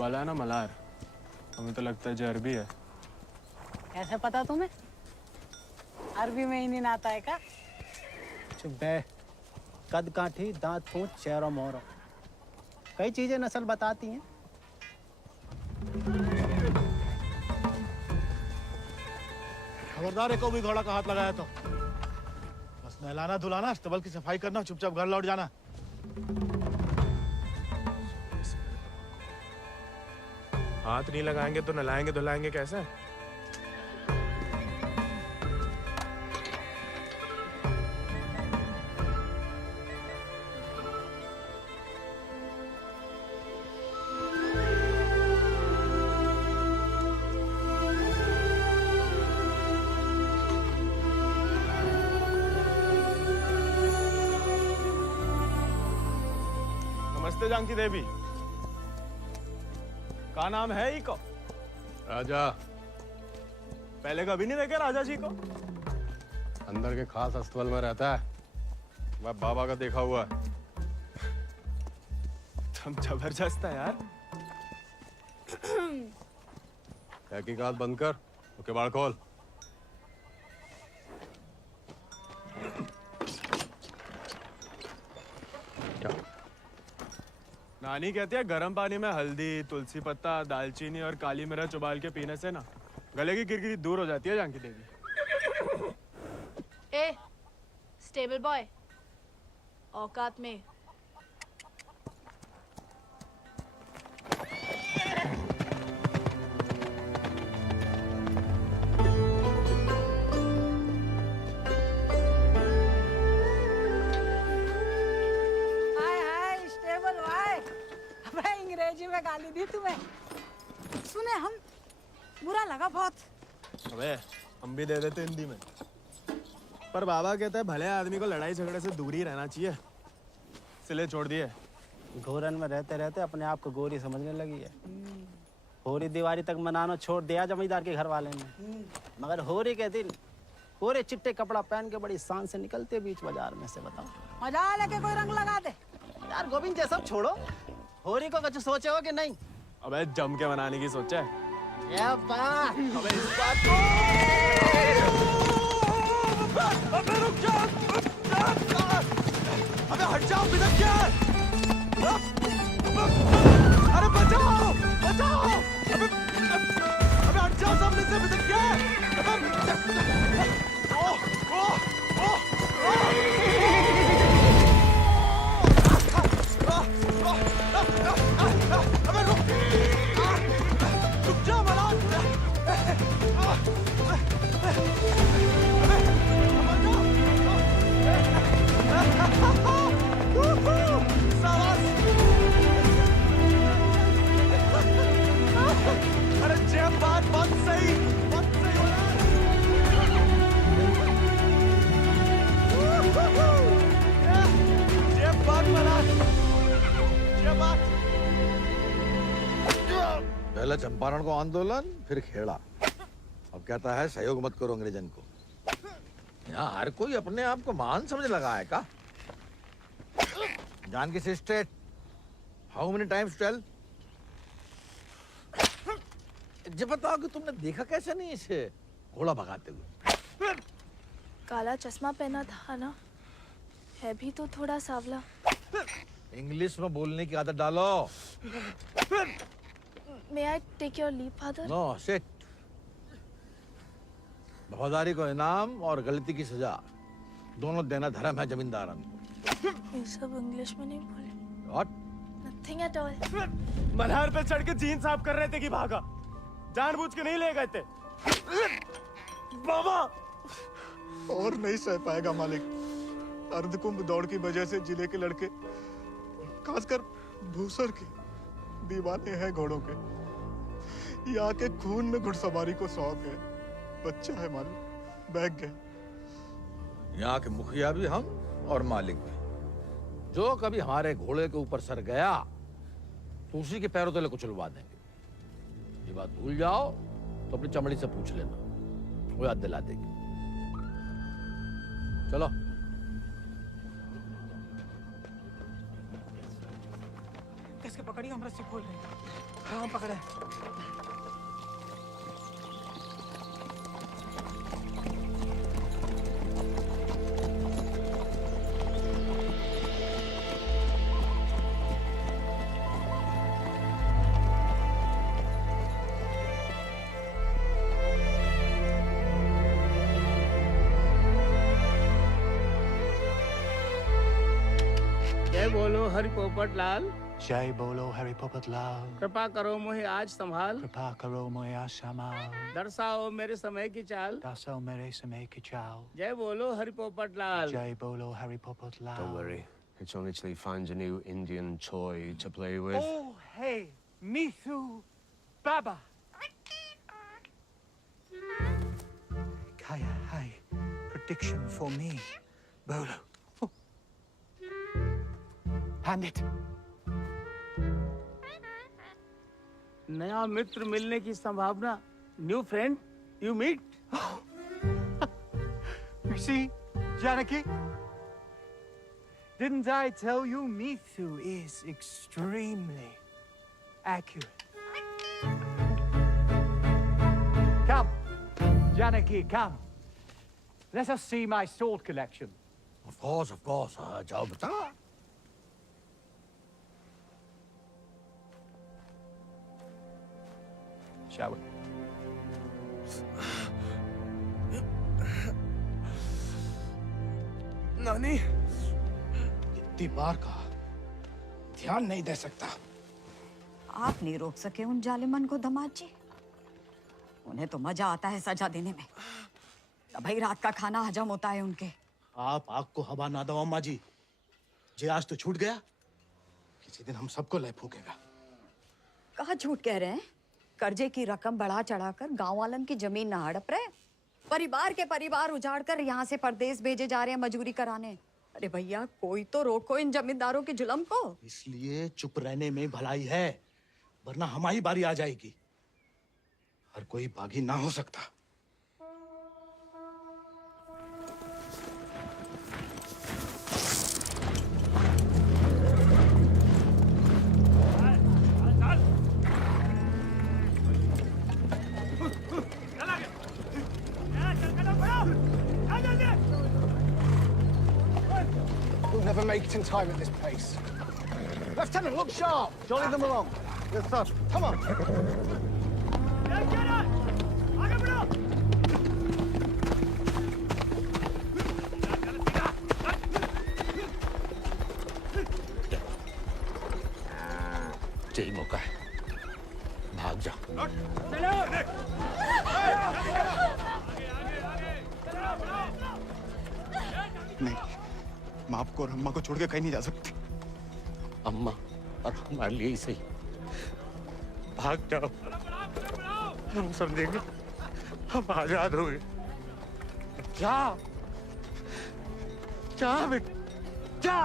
बाला है ना मलार, हमें तो लगता है जो अरबी है। कैसे पता तुम्हें? अरबी में ही नहीं आता है का? चुप बे। कद काठी, दांत पूंछ, चेहरा मोहरा, कई चीजें नस्ल बताती हैं। खबरदार, एक भी घोड़ा का हाथ लगाया तो बस नहलाना धुलाना, अस्तबल की सफाई करना, चुपचाप घर लौट जाना। हाथ नहीं लगाएंगे तो नहलाएंगे धुलाएंगे कैसे? नमस्ते जानकी देवी, का नाम है इको? राजा। पहले कभी नहीं देखे राजा जी को? अंदर के खास अस्तबल में रहता है, मैं बाबा का देखा हुआ है। तुम जबरदस्त है यार। तहकीकात बंद कर, तो किवाड़ खोल। नानी कहती है गर्म पानी में हल्दी, तुलसी पत्ता, दालचीनी और काली मिर्च उबाल के पीने से ना गले की किरकिरी दूर हो जाती है जानकी देवी। ए, स्टेबल बॉय, औकात में। अंग्रेजी में गाली दी तुम्हें, सुने हम, बुरा लगा बहुत। अबे हम भी दे देते हिंदी में, पर बाबा कहता है भले आदमी को लड़ाई झगड़े से दूर ही रहना चाहिए, इसलिए छोड़ दिए। घोरन में रहते रहते अपने आप को गोरी समझने लगी है। होरी दिवाली तक मनाना छोड़ दिया जमींदार के घर वाले ने, मगर होरी के दिन पूरे चिट्टे कपड़ा पहन के बड़ी शान से निकलते बीच बाजार में से। बताओ मजा लेके कोई रंग लगा दे। यार गोविंद, ये सब छोड़ो, होरी को कुछ सोचे हो कि नहीं? अबे जम के मनाने की सोचा है। अबे इस बात को अबे रुक जा, अबे हट जाओ, बिदक क्या? अरे बचाओ बचाओ, अबे हट जाओ सामने से, बिदक क्या? अबे रुक जा मलार, अरे जब बात सही जब बात मलार, जब बात। पहले चंपारण को आंदोलन, फिर खेड़ा, अब कहता है सहयोग मत करो अंग्रेजन को। यहाँ हर कोई अपने आप को महान समझ लगा है का? Janaki sister, how many times tell? जब बताओ कि तुमने देखा कैसे नहीं इसे घोड़ा भगाते हुए? काला चश्मा पहना था ना, है भी तो थोड़ा सावला। इंग्लिश में बोलने की आदत डालो। May I take your leave, father? No sit. वफादारी को इनाम और गलती की सजा दोनों देना धर्म है जमींदारन को। ये सब इंग्लिश में नहीं बोले। What? Nothing at all. Malhar पे चढ़ के जीन साफ कर रहे थे कि भागा, जानबूझ के नहीं ले गए थे। बाबा और नहीं सह पाएगा मालिक, अर्धकुंभ दौड़ की वजह से जिले के लड़के, खासकर भूसर के, दीवाने हैं घोड़ों के। यहाँ के खून में घुड़सवारी को शौक है। बच्चा है मालिक, बहक गया। यहाँ के मुखिया भी हम और मालिक भी। जो कभी हमारे घोड़े के ऊपर सर गया तो उसी के पैरों तले कुचलवा देंगे। ये बात भूल जाओ तो अपनी चमड़ी से पूछ लेना, वो याद दिला देगी। चलो। कैसे पकड़ी, हम रस्सी खोल रहे हैं। हाँ पकड़े। जय बोलो हरि पोपट लाल। जय बोलो हरि पोपट लाल। कृपा करो मुझे आज संभाल, कृपा करो मुझे आशमाल। दर्शाओ मेरे समय की चाल। दर्शाओ मेरे समय की चाल। जय बोलो हरि पोपट लाल। जय बोलो Hari Popat Lal. Don't worry. It's only till he finds a new Indian toy to play with. Oh, hey, Mithu Baba. Kaya, hi. Prediction for me. Bolo. Oh. Hand it. नया मित्र मिलने की संभावना। New friend you meet. You see, Janaki? Didn't I tell you Mithu is extremely accurate? Come, Janaki, come. Let us see my sword collection. Of course, जाओ बता। Shall we? नानी, इतनी बार कहा, ध्यान नहीं दे सकता। आप नहीं रोक सके उन जालिमन को दमाद जी। उन्हें तो मजा आता है सजा देने में। तभी रात का खाना हजम होता है उनके। आप आग को हवा ना दो अम्मा जी। जे आज तो छूट गया, किसी दिन हम सबको लय फूकेगा। कहाँ झूठ कह रहे हैं? कर्जे की रकम बढ़ा चढ़ाकर गांव वालन की जमीन न हड़प रहे। परिवार के परिवार उजाड़ कर यहाँ से परदेश भेजे जा रहे हैं मजूरी कराने। अरे भैया, कोई तो रोको इन जमींदारों के जुल्म को। इसलिए चुप रहने में भलाई है, वरना हमारी बारी आ जाएगी। हर कोई बागी ना हो सकता। We'll never make it in time at this pace. Lieutenant, look sharp. Jolly them along. Yes, sir. Come on. यही मौका है, भाग जा। नहीं, मैं आपको और अम्मा को छोड़ के कहीं नहीं जा सकती। अम्मा और हमारे लिए ही सही, भाग जाओ। हम समझेंगे, हम आजाद हो गए। जा, जा बेटा, जा।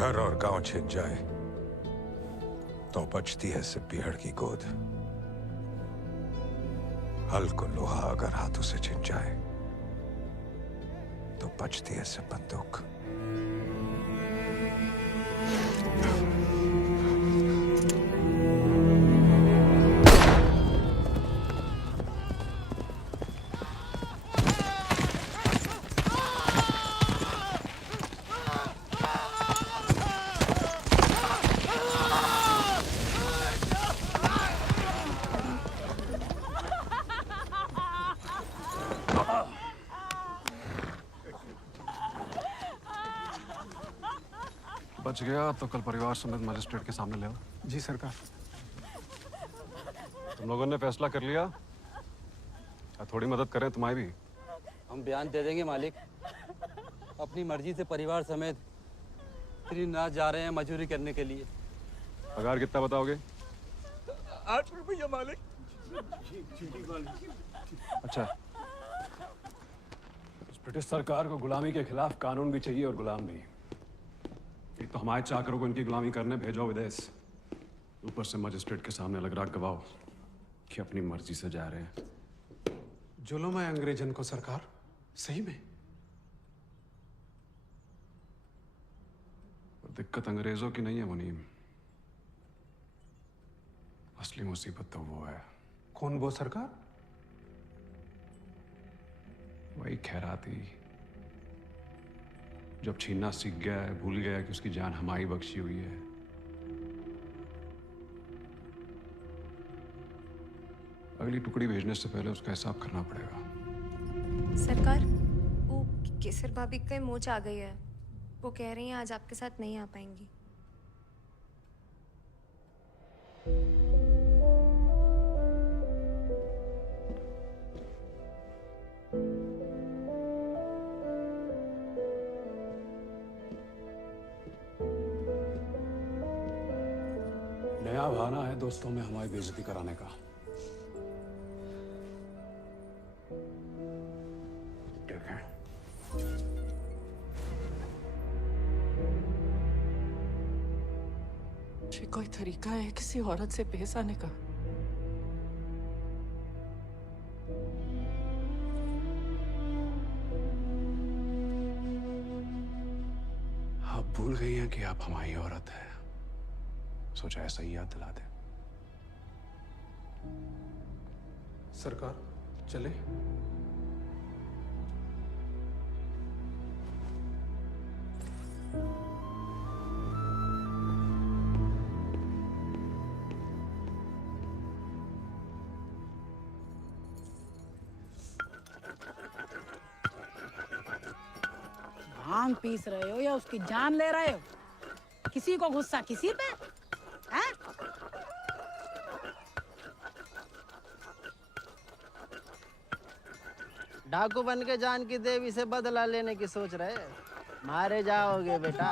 घर और गांव छिन जाए तो बचती है सिर्फ पीहड़ की गोद। हल को लोहा अगर हाथों से छिन जाए तो बचती है सिर्फ बंदूक। बच गया तो कल परिवार समेत मजिस्ट्रेट के सामने ले आओ। जी सरकार। तुम लोगों ने फैसला कर लिया, थोड़ी मदद करें तुम्हारी भी। हम बयान दे देंगे मालिक। अपनी मर्जी से परिवार समेत त्रिनाथ जा रहे हैं मजदूरी करने के लिए। पगार कितना बताओगे? 8 रुपया मालिक। अच्छा, इस ब्रिटिश सरकार को गुलामी के खिलाफ कानून भी चाहिए और गुलाम भी। एक तो हमारे चाकरों को इनकी गुलामी करने भेजो विदेश, ऊपर से मजिस्ट्रेट के सामने लग रहा गवाह कि अपनी मर्जी से जा रहे हैं। जुल्म है अंग्रेजन को सरकार, सही में। दिक्कत अंग्रेजों की नहीं है मुनीम, असली मुसीबत तो वो है। कौन वो सरकार? वही खैराती, जब छीनना सीख गया है, भूल गया कि उसकी जान हमारी बख्शी हुई है। अगली टुकड़ी भेजने से पहले उसका हिसाब करना पड़ेगा। सरकार, वो केसर भाभी के मोच आ गई है। वो कह रही हैं आज आपके साथ नहीं आ पाएंगी। नया बहाना है दोस्तों में हमारी बेइज्जती कराने का। ठीक है, ये कोई तरीका है किसी औरत से पेश आने का? आप भूल गई हैं कि आप हमारी औरत है, सोचा ऐसा ही याद दिला दे। सरकार चले। भांग पीस रहे हो या उसकी जान ले रहे हो? किसी को गुस्सा किसी पे है? डाकू बन के जान की देवी से बदला लेने की सोच रहे, मारे जाओगे बेटा।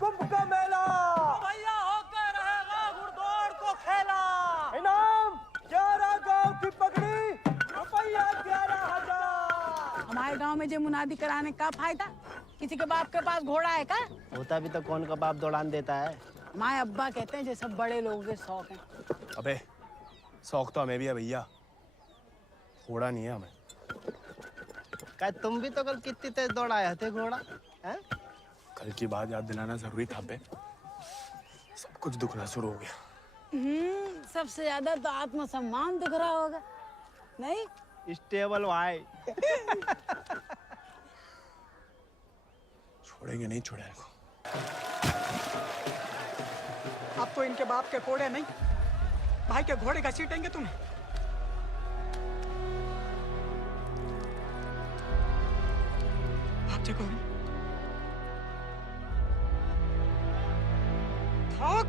कुंभ का मेला भैया होकर रहेगा घुड़दौड़ को खेला। इनाम 11 गांव की पगड़ी, रुपया 11,000। हमारे गांव में जो मुनादी कराने का फायदा? किसी के बाप के पास घोड़ा है का? होता भी तो कौन का बाप दौड़ान देता है। हमारे अब्बा कहते हैं जैसे बड़े लोगों के शौक हैं। अबे शौक तो हमें भी है भैया, घोड़ा नहीं है हमें। क्या तुम भी तो कल कितनी तेज दौड़ाए थे घोड़ा है? कल की बात याद दिलाना जरूरी था बे, सब कुछ दुखना शुरू हो गया। सबसे ज्यादा तो आत्मसम्मान दुख रहा होगा, नहीं? स्टेबल भाई। छोड़ेंगे नहीं छोड़ेंगे। अब तो इनके बाप के कोड़े नहीं, भाई के घोड़े घसीटेंगे तुम्हें। भाग जा गोविंद। भाग।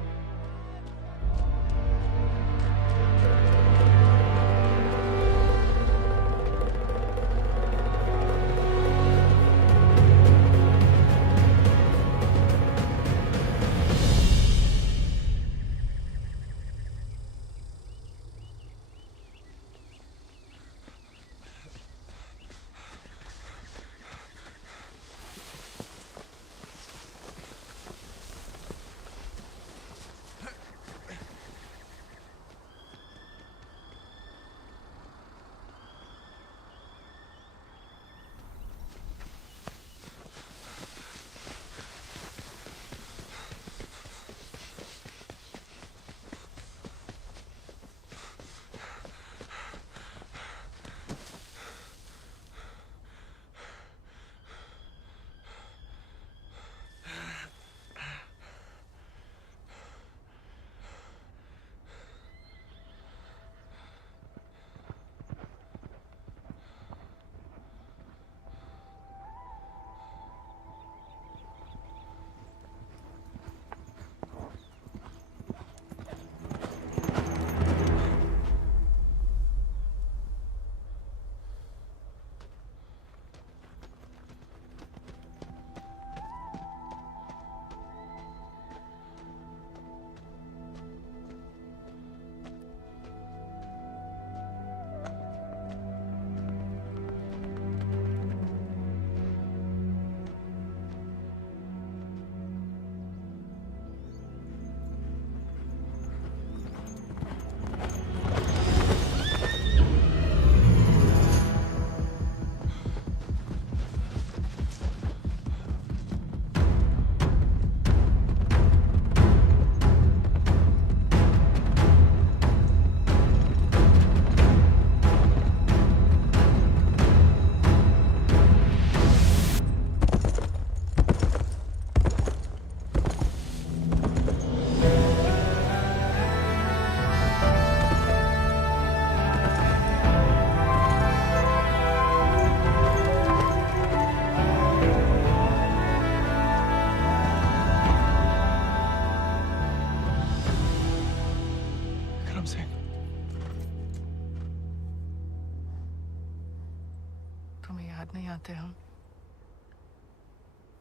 पाते हम।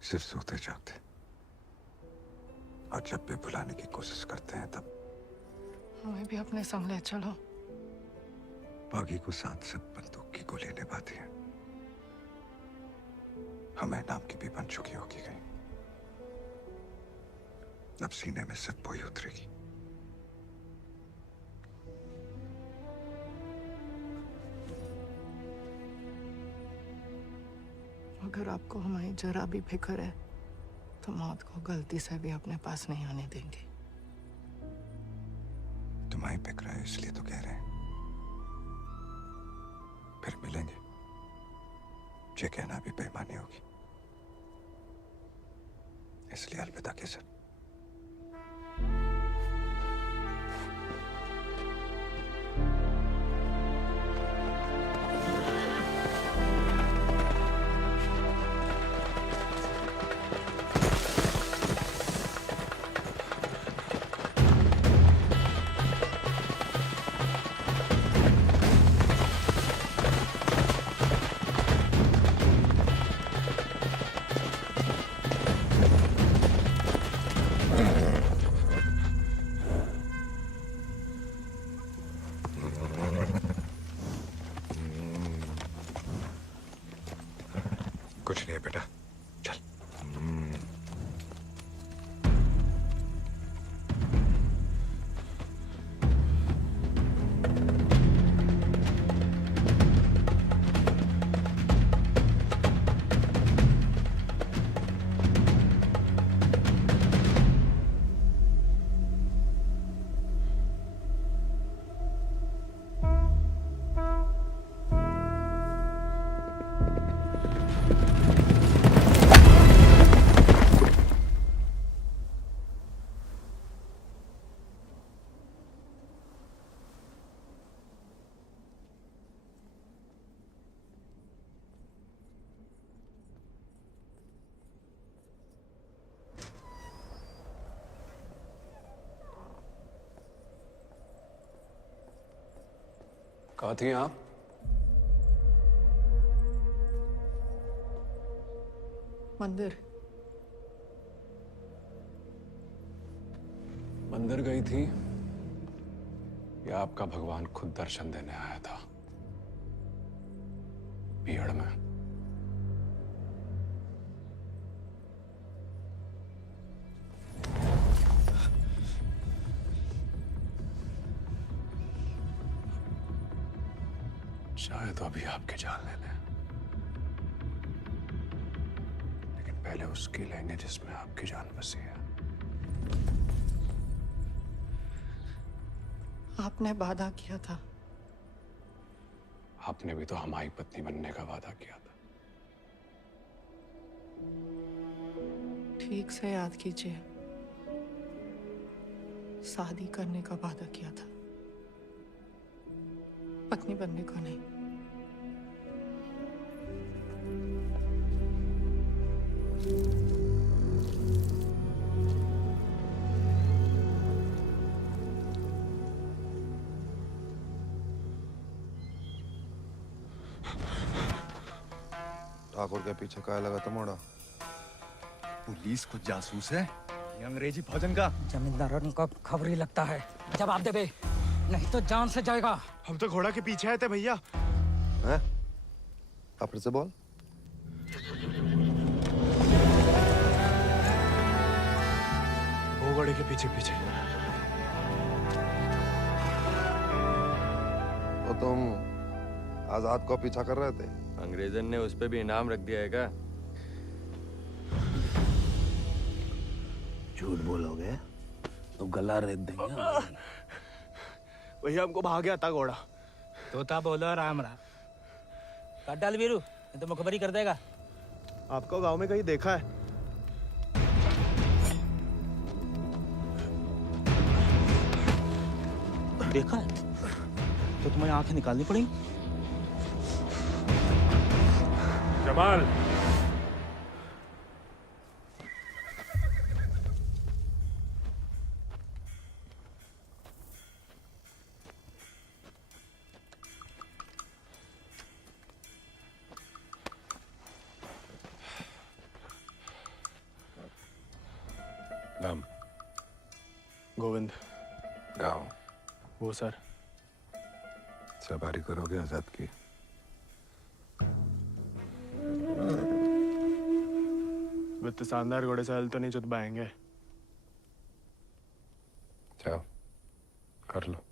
सिर्फ सोते जागते, और जब भी भुलाने की कोशिश करते हैं तब हमें भी अपने संग ले चलो। बागी को साथ से बंदूक की गोली निभाती है, हमें नाम की भी बन चुकी होगी कहीं। अब सीने में सिर्फ वही उतरेगी। अगर आपको हमारी जरा भी फिक्र है तो मौत को गलती से भी अपने पास नहीं आने देंगे। तुम्हारी फिक्र है इसलिए तो कह रहे हैं। फिर मिलेंगे, ये कहना भी बेईमानी होगी, इसलिए अलविदा केसर। कुछ नहीं है बेटा, चल। कहाँ थी आप? मंदिर। मंदिर गई थी या आपका भगवान खुद दर्शन देने आया था भीड़ में? शायद तो अभी आपकी जान ले लें, लेकिन पहले उसकी लेंगे जिसमें आपकी जान बसी है। आपने वादा किया था। आपने भी तो हमारी पत्नी बनने का वादा किया था। ठीक से याद कीजिए, शादी करने का वादा किया था, पत्नी बनने का नहीं। ठाकुर के पीछे क्या लगा था मोड़ा? पुलिस को जासूस है ये अंग्रेजी भोजन का। जमींदार को खबर ही लगता है। जवाब दे बे, नहीं तो जान से जाएगा। हम तो घोड़ा के पीछे आए थे भैया। हैं? आप फिर से बोल। वो घोड़े के पीछे पीछे। तो तुम आजाद को पीछा कर रहे थे? अंग्रेजन ने उस पे भी इनाम रख दिया है क्या? झूठ बोलोगे तो गला रेत देंगे। भैया हमको भाग गया था घोड़ा। तोता बोलो राम राम। काट डाल वीरू, नहीं तो मुखबरी कर देगा। आपको गांव में कहीं देखा है? देखा है तो तुम्हें आंखें निकालनी पड़ेंगी। जमाल, नाम? गोविंद। गाँव? वो सर। सवारी करोगे आजाद की? वित्त शानदार घोड़े से हल तो नहीं चुत पाएंगे। जाओ कर लो।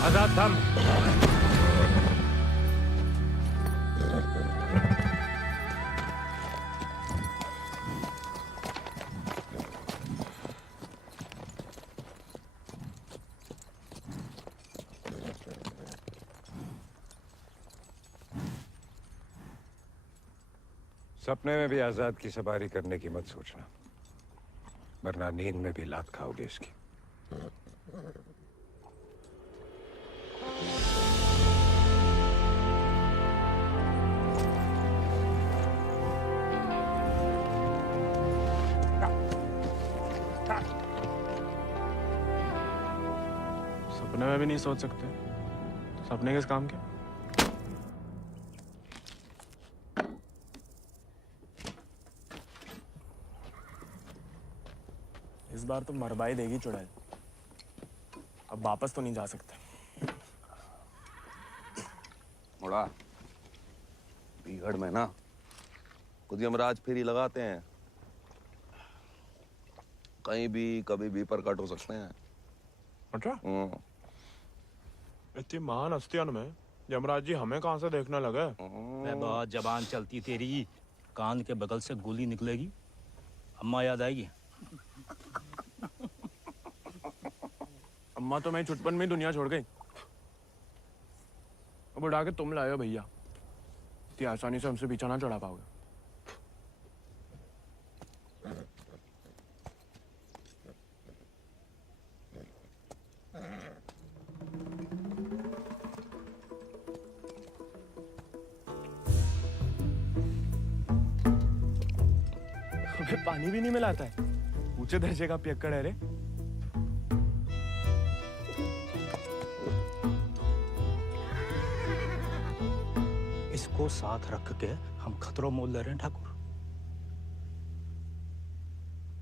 आजाद थम। सपने में भी आजाद की सवारी करने की मत सोचना, वरना नींद में भी लात खाओगे इसकी। सपने में भी नहीं सोच सकते, सपने किस काम के? इस बार तो मरवाई देगी चुड़ैल, अब वापस तो नहीं जा सकते। मुड़ा बीहड़ में ना खुद यमराज फेरी लगाते हैं, कहीं भी कभी भी प्रकट हो सकते हैं। अच्छा? इतनी महान हस्तियों में यमराज जी हमें कहाँ से देखने लगे? बहुत जबान चलती तेरी, कान के बगल से गोली निकलेगी, अम्मा याद आएगी। अम्मा तो मैं छुटपन में ही दुनिया छोड़ गई, अब उड़ा के तुम लाए हो भैया, इतनी आसानी से हमसे पीछा ना चढ़ा पाओगे। हमें पानी भी नहीं मिलाता है, ऊंचे दर्जे का पियक्कड़ है रे। इसको साथ रख के हम खतरों मोल ले रहे हैं ठाकुर।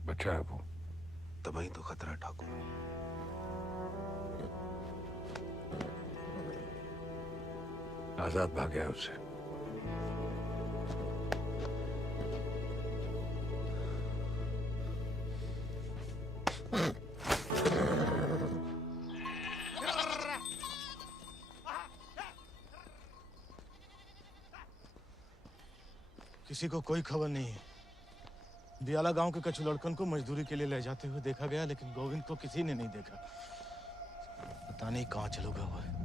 बच्चा है वो, तभी तो खतरा है ठाकुर। आजाद भाग गया उससे। किसी को कोई खबर नहीं है। दियाला गांव के कछु लड़कन को मजदूरी के लिए ले जाते हुए देखा गया, लेकिन गोविंद को किसी ने नहीं देखा। पता नहीं कहाँ चलो गया हुआ है।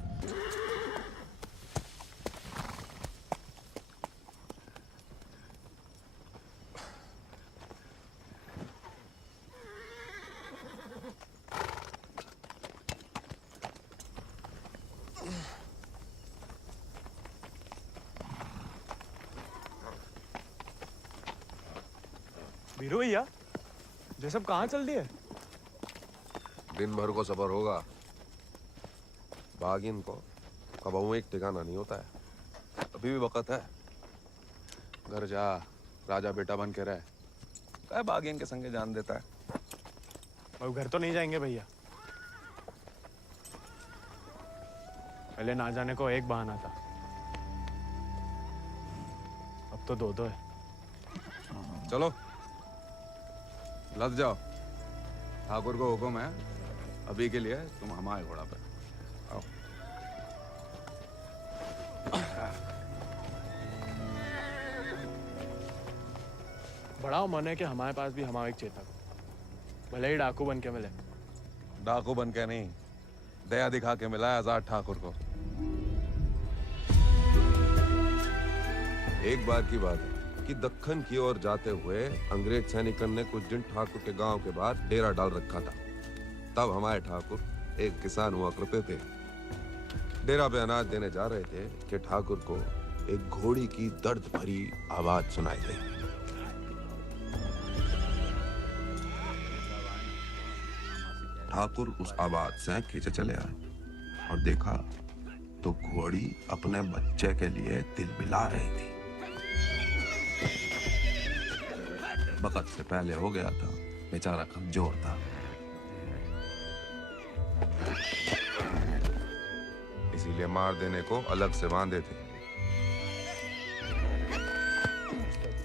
वीरू भैया, ये सब कहाँ चल दिए? दिन भर को सफर होगा, बागिन को कबहू एक ठिकाना नहीं होता है। अभी भी वक्त है, घर जा, राजा बेटा बन के रहे। क्या बागिन के संगे जान देता है। अब घर तो नहीं जाएंगे भैया, पहले ना जाने को एक बहाना था, अब तो दो है। चलो लद जाओ, ठाकुर को हुक्म है, अभी के लिए तुम हमारे घोड़ा पर आओ। बड़ा मन है कि हमारे पास भी हमारा एक चेतक, भले ही डाकू बन के मिले। डाकू बन के नहीं, दया दिखा के मिला है आजाद ठाकुर को। एक बार की बात है कि दक्कन की ओर जाते हुए अंग्रेज सैनिकों ने कुछ दिन ठाकुर के गांव के बाहर डेरा डाल रखा था। तब हमारे ठाकुर एक किसान हुआ करते थे। डेरा पे अनाज देने जा रहे थे कि ठाकुर को एक घोड़ी की दर्द भरी आवाज सुनाई दी। ठाकुर उस आवाज से खींचे चले आए और देखा तो घोड़ी अपने बच्चे के लिए तिलमिला रही थी। वक्त से पहले हो गया था, बेचारा कमजोर था। इसीलिए मार देने को अलग से बांधे थे।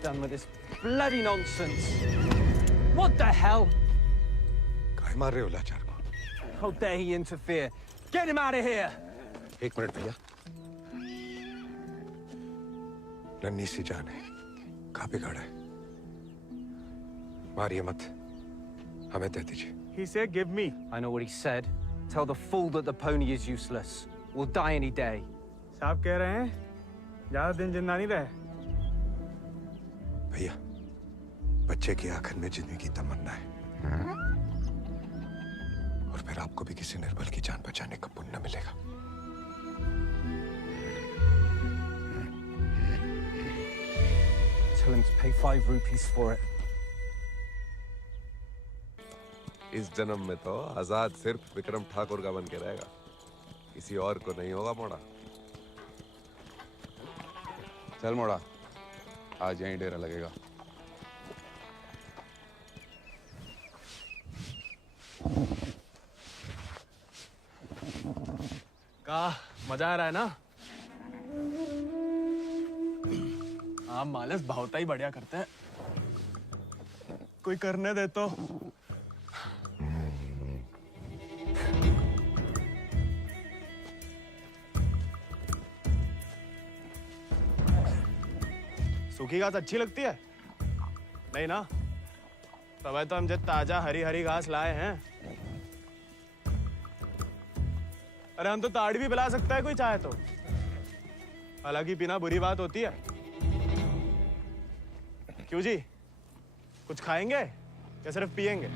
Done with this bloody nonsense. What the hell? काय मार रहे हो लाचार को? How dare he interfere? Get him out of here! एक मिनट भैया। नन्ही सी जान है, कहाँ पे खड़ा है? मारिए मत, हमें दे दीजिए। He said, "Give me." I know what he said. Tell the fool that the pony is useless. We'll die any day. साहब कह रहे हैं, ज्यादा दिन जिंदा नहीं रहे। भैया, बच्चे की आखिर में जीने की तमन्ना है। और फिर आपको भी किसी निर्बल की जान बचाने का पुण्य मिलेगा। Tell him to pay 5 rupees for it. इस जन्म में तो आजाद सिर्फ विक्रम ठाकुर का बन के रहेगा, किसी और को नहीं होगा मोड़ा। चल मोड़ा, आज यहीं डेरा लगेगा। का मजा आ रहा है ना? आप मालस भावता ही बढ़िया करते हैं। कोई करने दे तो। सूखी घास अच्छी लगती है? नहीं ना? तब तो हम जब ताजा हरी हरी घास लाए हैं। अरे हम तो ताड़ी भी पिला सकता है कोई चाहे तो। हालांकि पीना बुरी बात होती है। क्यों जी? कुछ खाएंगे या सिर्फ पिएंगे?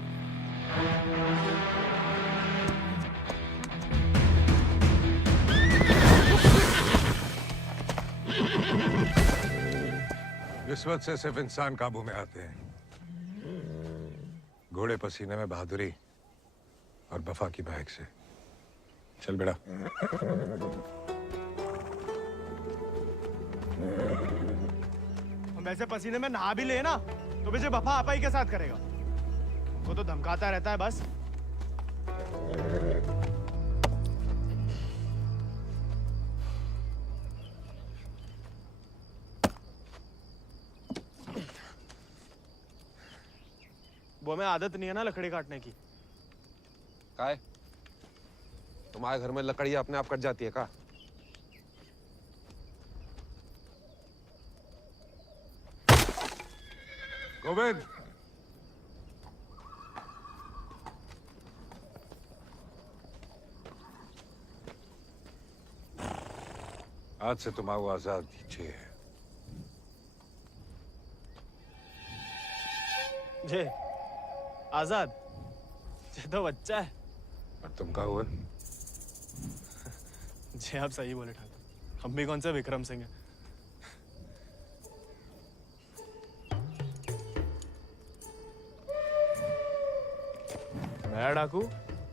रिश्वत से सिर्फ इंसान काबू में आते हैं। घोड़े पसीने में बहादुरी और वफा की महक से। चल बेटा। हम वैसे पसीने में नहा भी ले ना तो मुझे वफा आपा ही के साथ करेगा। वो तो धमकाता रहता है बस। वो हमें आदत नहीं है ना लकड़ी काटने की। काय? तुम्हारे घर में लकड़ी अपने आप कट जाती है का? गोविंद, आज से तुम आओ आजाद दीजिए। जे आजाद, ये तो बच्चा है। और तुम कहा हुआ? जी आप सही बोले ठाकुर, हम भी कौन से विक्रम सिंह हैं। नया डाकू,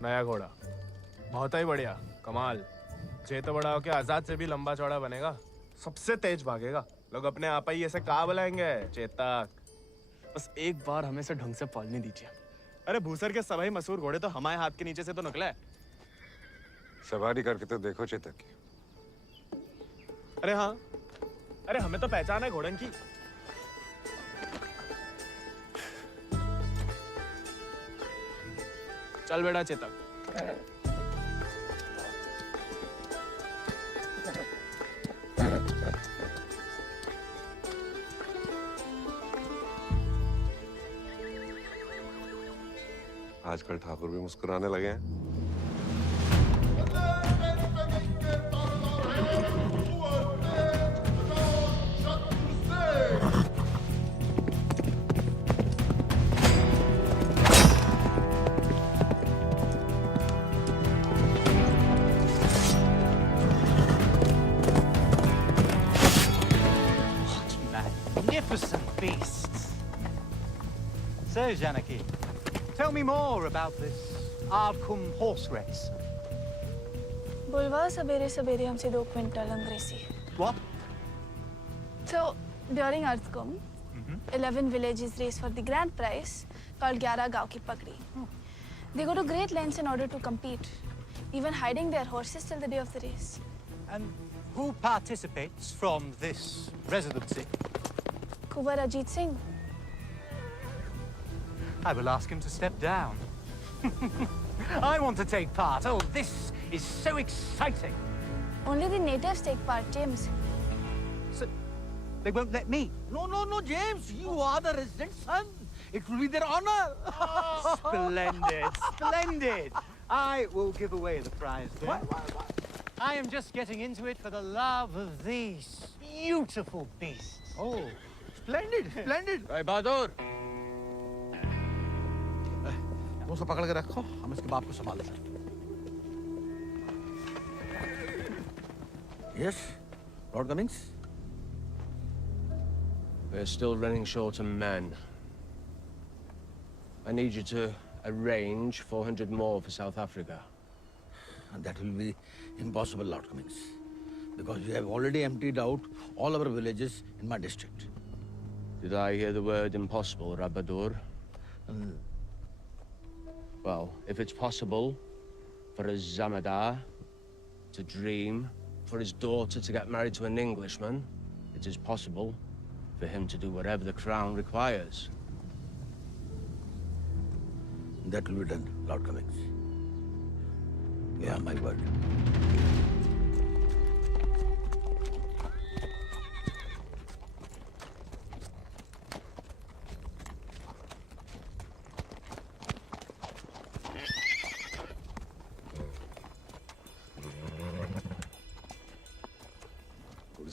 नया घोड़ा, बहुत ही बढ़िया, कमाल। जे तो बड़ा होके आजाद से भी लंबा चौड़ा बनेगा, सबसे तेज भागेगा। लोग अपने आप ही ऐसे कहा बुलाएंगे, चेतक। बस एक बार हमें से ढंग से पालने दीजिए। अरे भूसर के सभी मशहूर घोड़े तो हमारे हाथ के नीचे से तो निकले। सवारी करके तो देखो चेतक की। अरे हाँ, अरे हमें तो पहचान है घोड़न की। चल बेटा चेतक। आजकल ठाकुर भी मुस्कुराने लगे हैं। Magnificent beasts. So, Janaki, tell me more about this Ardcumbe horse race. बुलवा सवेरे सवेरे हमसे 2 क्विंटल अंग्रेजी. What? So during Ardcumbe, 11 villages race for the grand prize called 11 गांव की पगड़ी. They go to great lengths in order to compete, even hiding their horses till the day of the race. And who participates from this residency? Kuwar Ajit Singh. I will ask him to step down. I want to take part. Oh, this is so exciting. Only the natives take part, James. So, they won't let me? No, James. You are the resident son. It will be their honor. Splendid, splendid. I will give away the prize then. Why? I am just getting into it for the love of these beautiful beasts. Oh, splendid, splendid. भाई बहादुर वो सब पकड़ के रखो, हम इसके बाप को संभाल लेंगे। Yes, Lord Cummings. We're still running short on men. I need you to arrange 400 more for South Africa. And that will be impossible, Lord Cummings, because you have already emptied out all our villages in my district. Did I hear the word impossible, Rabadur? Well, if it's possible for a Zamadar to dream, for his daughter to get married to an Englishman, it is possible for him to do whatever the crown requires. That will be done, Lord Cummings. You have my word.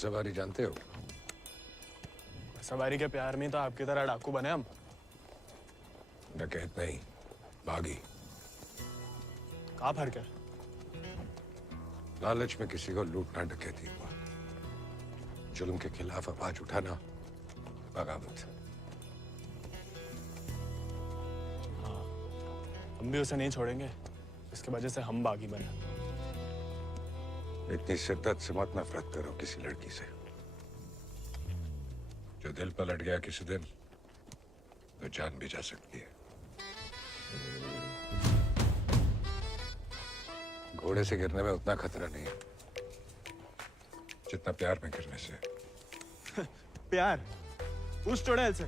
सवारी जानते हो? सवारी के प्यार में तो आपकी तरह डाकू बने हम। डकैत नहीं, बागी। कहाँ फर्क है? लालच में किसी को लूटना डकैती हुआ। जुल्म के खिलाफ आवाज उठाना बगावत। हाँ, हम भी उसे नहीं छोड़ेंगे, इसकी वजह से हम बागी बने। इतनी शिद्दत से मत नफरत करो किसी लड़की से। जो दिल पलट गया किसी दिन, तो जान भी जा सकती है। घोड़े से गिरने में उतना खतरा नहीं है जितना प्यार में गिरने से। प्यार? उस चुड़ैल से?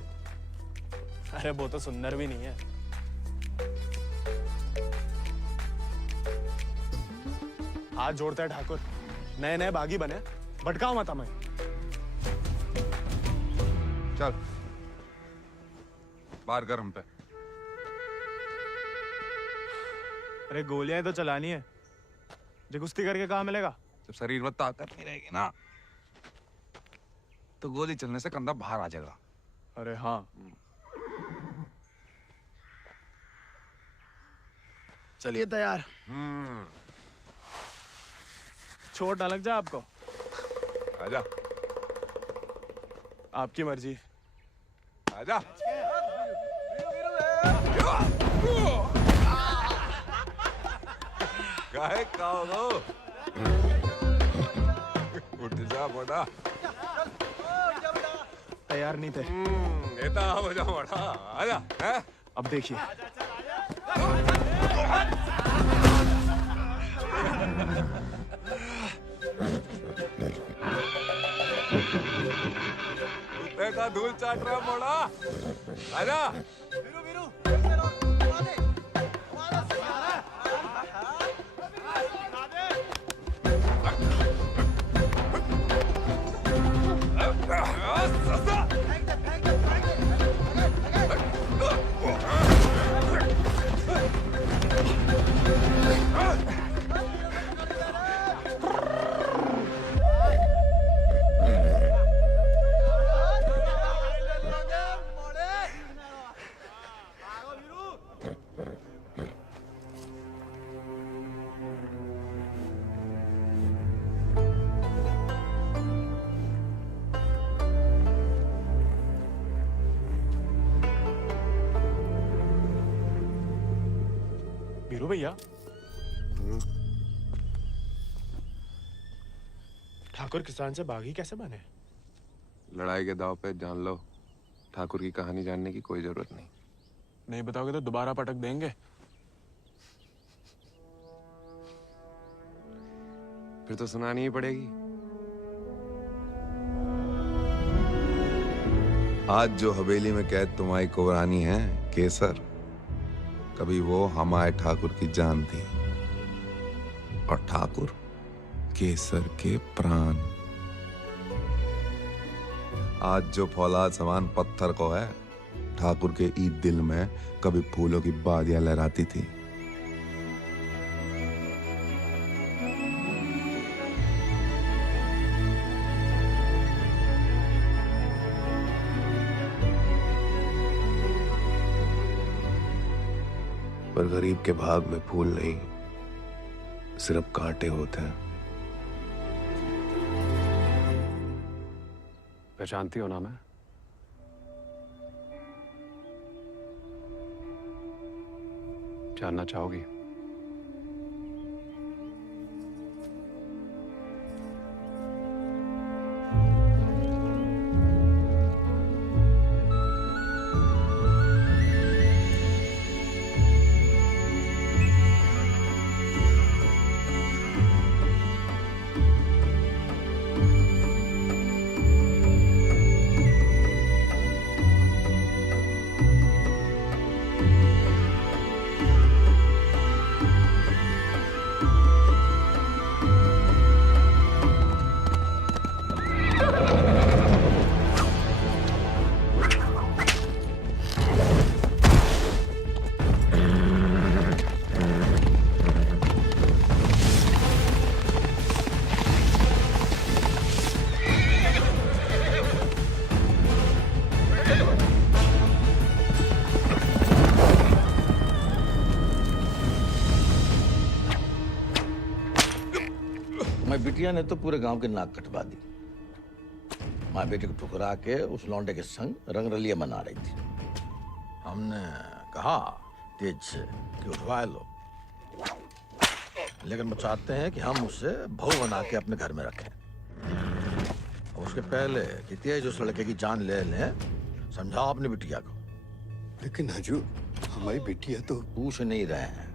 अरे वो तो सुंदर भी नहीं है। हाथ जोड़ते हैं ठाकुर, नए नए बागी बने, भटकाओ मत हमें। चल बाहर कर हम पे। अरे गोलियां तो चलानी है, जो कुश्ती करके कहाँ मिलेगा? जब शरीर में ताकत नहीं रहेगी ना, तो गोली चलने से कंधा बाहर आ जाएगा। अरे हाँ, चलिए तैयार। चोट ना लग जाए आपको। आजा। आपकी मर्जी। आजा। काहे खाओ? उठ जा बड़ा। तैयार नहीं थे। नेता हो जा बड़ा। आजा। हैं? अब देखिए। देखा धूल चाट रहा बड़ा। आजा। वीरू भैया, ठाकुर किसान से बागी कैसे बने? लड़ाई के दाव पे जान लो, ठाकुर की कहानी जानने की कोई जरूरत नहीं। नहीं बताओगे तो दोबारा पटक देंगे। फिर तो सुनानी ही पड़ेगी। आज जो हवेली में कैद तुम्हारी कुबरानी है केसर, कभी वो हमारे ठाकुर की जान थी, और ठाकुर केसर के प्राण। आज जो फौलाद समान पत्थर को है, ठाकुर के ईद दिल में कभी फूलों की बादियां लहराती थी। पर गरीब के भाग में फूल नहीं, सिर्फ कांटे होते हैं। पहचानती हो ना मैं? जानना चाहोगी? मैं बिटिया ने तो पूरे गांव के नाक कटवा दी। माँ बेटे को ठुकरा के उस लौंडे के संग रंगरलिया मना रही थी। हमने कहा तेज से कि उठवा लो, लेकिन वो चाहते हैं कि हम उसे बहू बना के अपने घर में रखें। और उसके पहले कि तेज उस लड़के की जान ले लें, समझाओ अपनी बिटिया को। लेकिन हजूर, हमारी बिटिया तो पूछ नहीं रहे हैं।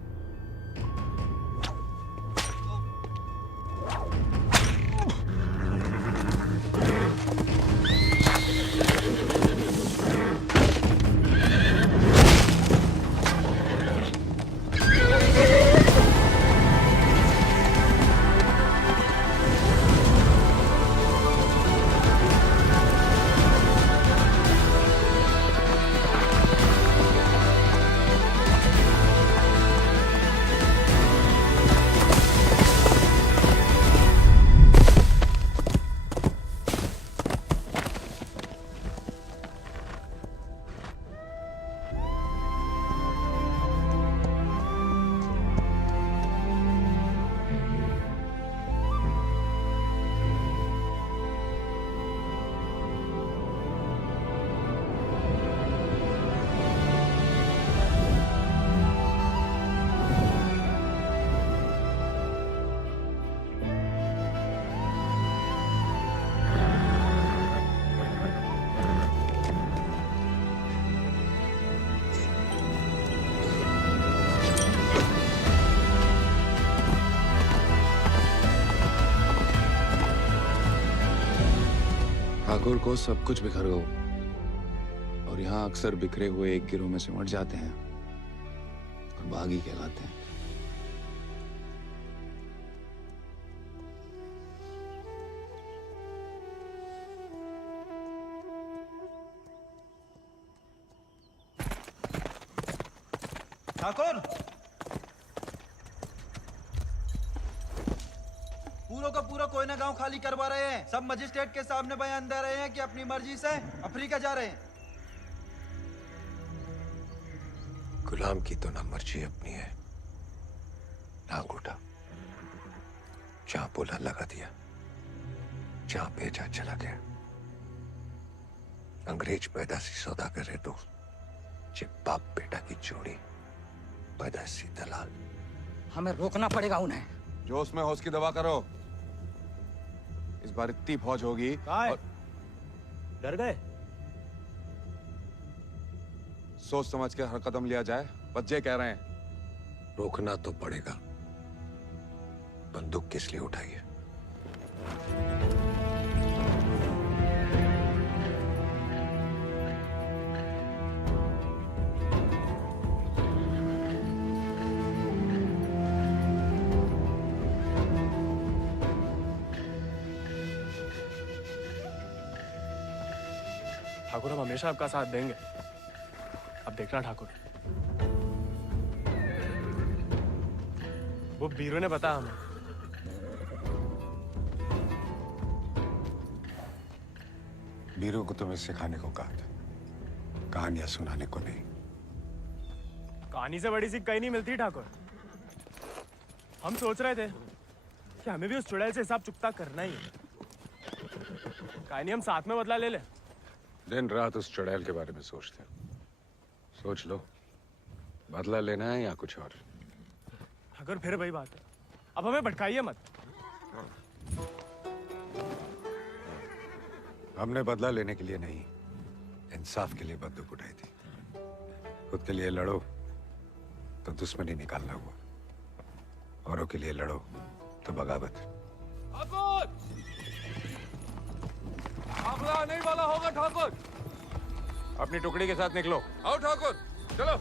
ठाकुर को सब कुछ बिखर गया, और यहाँ अक्सर बिखरे हुए एक गिरोह में सिमट जाते हैं और बागी कहलाते हैं। ठाकुर, पूरा का पूरा कोयना गांव खाली करवा रहे हैं। सब मजिस्ट्रेट के सामने बयान दे रहे हैं कि अपनी मर्जी से अफ्रीका जा रहे हैं। गुलाम की तो ना मर्जी अपनी है ना अंगूठा। जहां बोला लगा दिया, जहां भेजा चला गया। अंग्रेज पैदा सी सौदा करे तो जे बाप बेटा की जोड़ी बदसी दलाल। हमें रोकना पड़ेगा उन्हें। जोश में होश की दवा करो। इस बार इतनी फौज होगी और डर गए? सोच समझ के हर कदम लिया जाए। बच्चे कह रहे हैं। रोकना तो पड़ेगा। बंदूक किस लिए उठाई है? ठाकुर, हम हमेशा आपका साथ देंगे। अब देखना ठाकुर, वो बीरू ने बताया हमें। बीरू को तुम्हें सिखाने को कहा था, कहानियां सुनाने को नहीं। कहानी से बड़ी सी कहीं नहीं मिलती ठाकुर। हम सोच रहे थे कि हमें भी उस चुड़ैल से हिसाब चुकता करना ही है। कहानी हम साथ में बदला ले ले। दिन रात उस चुड़ैल के बारे में सोचते हो। सोच लो, बदला लेना है या कुछ और। ठाकुर, फिर वही बात है। अब हमें भटकाइए मत। हमने बदला लेने के लिए नहीं, इंसाफ के लिए बंदूक उठाई थी। खुद के लिए लड़ो तो दुश्मनी निकालना हुआ, औरों के लिए लड़ो तो बगावत। हमला नहीं वाला होगा ठाकुर। अपनी टुकड़ी के साथ निकलो। आओ ठाकुर, चलो।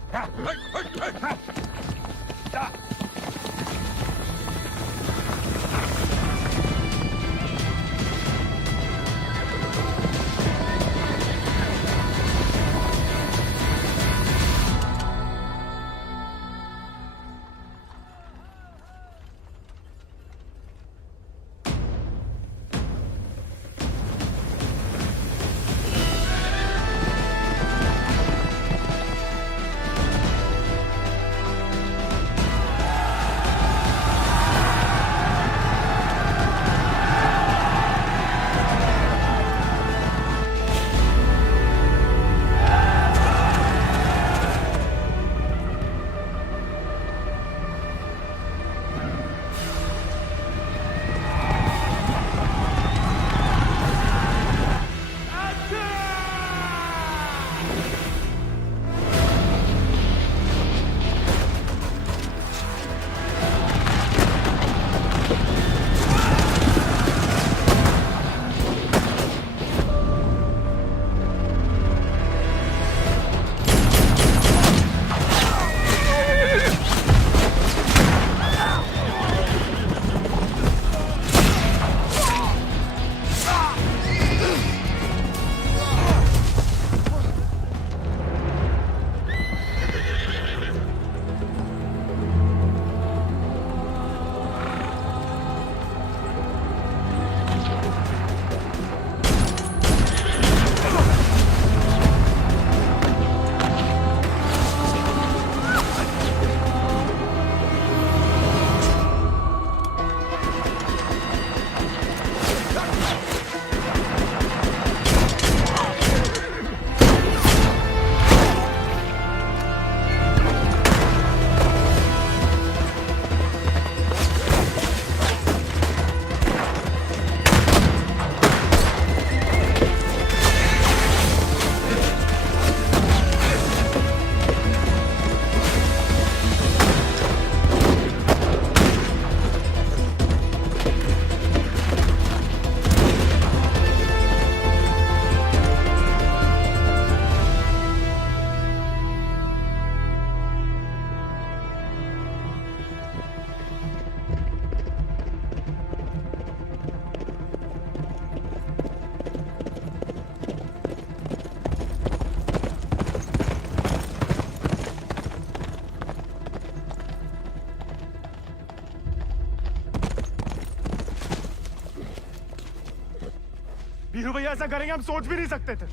बीरू भैया ऐसा करेंगे हम सोच भी नहीं सकते थे।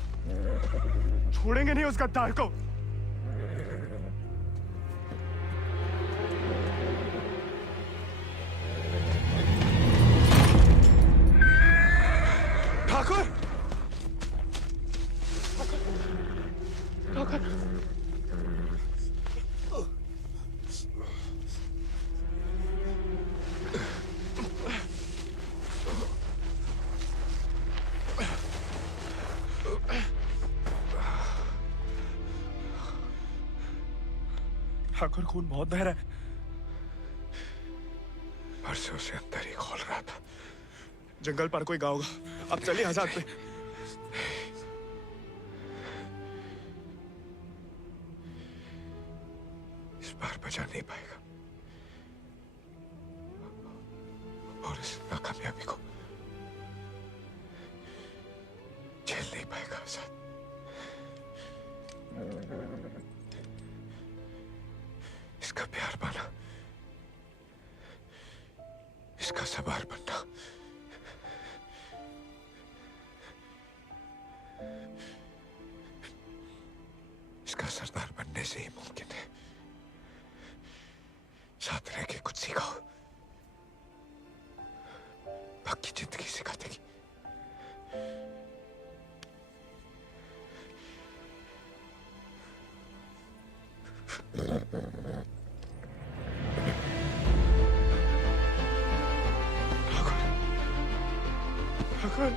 छोड़ेंगे नहीं उस गद्दार को। ठाकुर, ठाकुर, ठाकुर खून बहुत बह रहा है। परसों से अंदर ही खोल रहा था। जंगल पर कोई गाँव होगा। अब चलिए आजाद पे। इस बार बचा नहीं पाएगा और इस नाकामयाबी को झेल नहीं पाएगा आजाद। इसका प्यार पाना, इसका सवार बनना, इसका सरदार बनने से ही मुमकिन है। साथ रह के कुछ सिखाओ, बाकी जिंदगी सिखा देगी। ठाकुर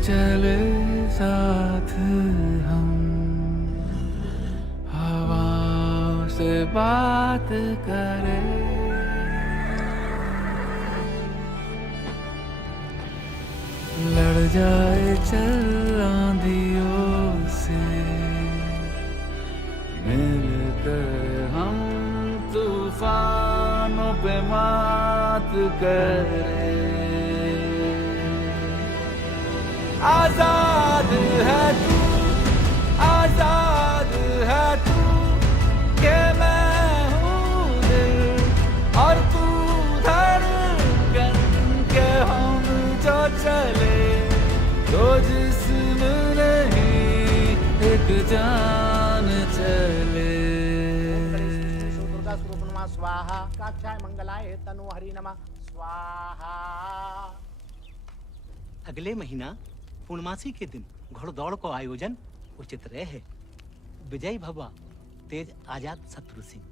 चले साथ हम, हवाओं से बात करें, लड़ जाए चल आंधियों से, मिलकर हम तूफानों पे मात करें। आजाद है तू, आजाद है तू, के मैं हूँ दिल और तू धड़कन, के हम जो चले दो जिस्म नहीं एक जान चले। दुर्गा स्वरूप नमः स्वाहा, काक्षाय मंगलाय तनु हरि नमः स्वाहा। अगले महीना पूर्णमासी के दिन घोड़दौड़ को आयोजन उचित रहे है। विजयी भवा तेज आजाद शत्रु सिंह।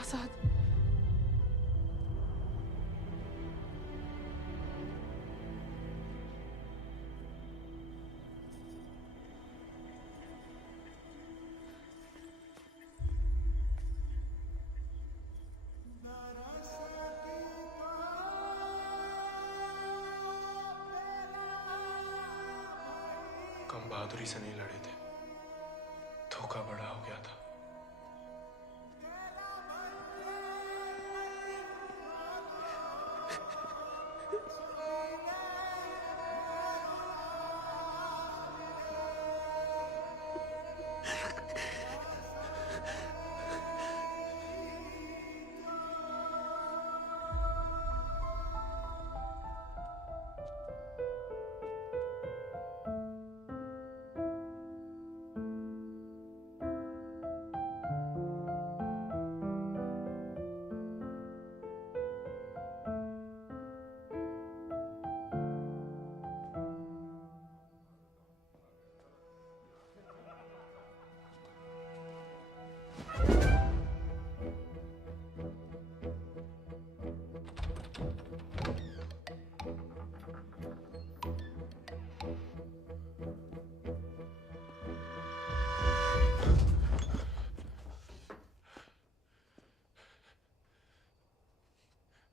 आजाद, कम बहादुरी से नहीं लड़े थे, धोखा बड़ा हो गया था।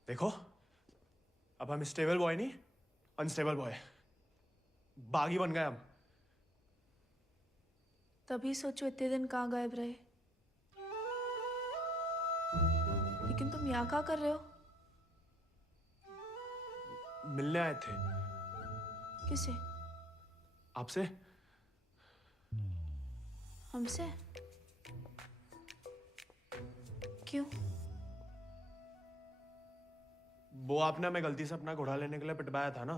देखो, अब हम स्टेबल बॉय नहीं, अनस्टेबल बॉय, बागी बन गए हम। तभी सोचो इतने दिन कहाँ गायब रहे। लेकिन तुम यहाँ क्या कर रहे हो? मिलने आए थे। किसे? आपसे। हमसे? क्यों? वो आपने हमें गलती से अपना घोड़ा लेने के लिए पिटवाया था ना,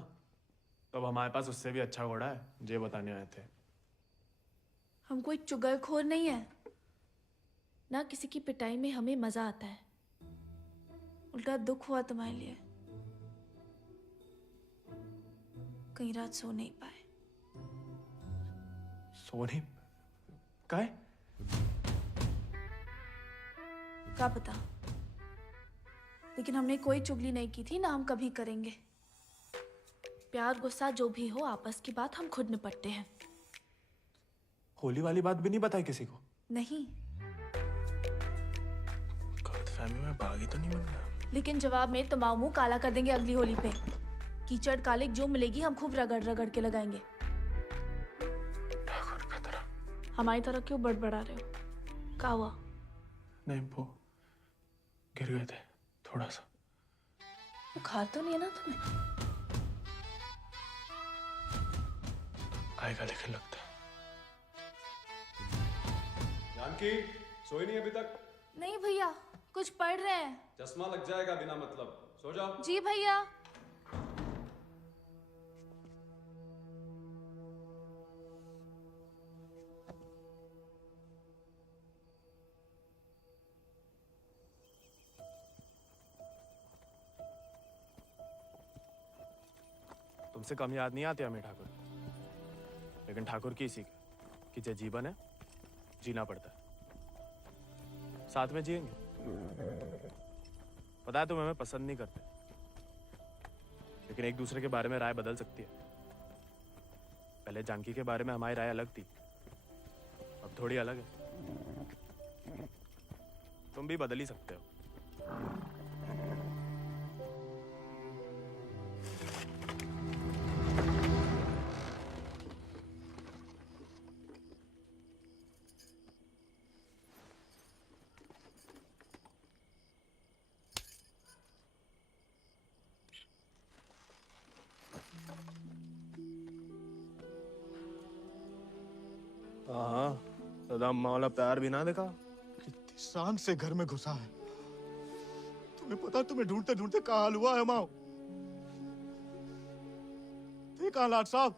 तो अब हमारे पास उससे भी अच्छा घोड़ा है, ये बताने आए थे। हम कोई चुगलखोर नहीं है ना, किसी की पिटाई में हमें मजा आता है। उल्टा दुख हुआ तुम्हारे लिए, कई रात सो नहीं पाए। सो नहीं? काहे? क्या पता, लेकिन हमने कोई चुगली नहीं की थी ना, हम कभी करेंगे। प्यार गुस्सा जो भी हो, आपस की बात हम खुद निपटते हैं। होली वाली बात भी नहीं बताई किसी को? नहीं। गलतफहमी में बागी तो नहीं बन गया? लेकिन जवाब में तुम्हारा मुंह काला कर देंगे अगली होली पे। कीचड़ कालिक जो मिलेगी हम खूब रगड़ रगड़ के लगाएंगे। ठाकुर का तरह। हमारी तरह क्यों बड़बड़ा रहे हो? क्या हुआ? नहीं, वो गिर गए थे थोड़ा सा। बुखार तो नहीं है ना तुम्हें? आएगा लेकिन लगता है। जानकी सोई नहीं अभी तक? नहीं भैया, कुछ पढ़ रहे हैं। चश्मा लग जाएगा बिना मतलब, सो जाओ। जी भैया। तुमसे कम याद नहीं आती हमें ठाकुर, लेकिन ठाकुर की इसी कि जो जीवन है जीना पड़ता है, साथ में जिएंगे। पता है तुम हमें पसंद नहीं करते, लेकिन एक दूसरे के बारे में राय बदल सकती है। पहले जानकी के बारे में हमारी राय अलग थी, अब थोड़ी अलग है। तुम भी बदल ही सकते हो। हाँ, सदा अम्मा वाला प्यार भी ना देखा। कितनी शान से घर में घुसा है। तुम्हें पता, तुम्हें ढूंढते ढूंढते कहाँ हाल हुआ है माओ। देखा लाट साहब,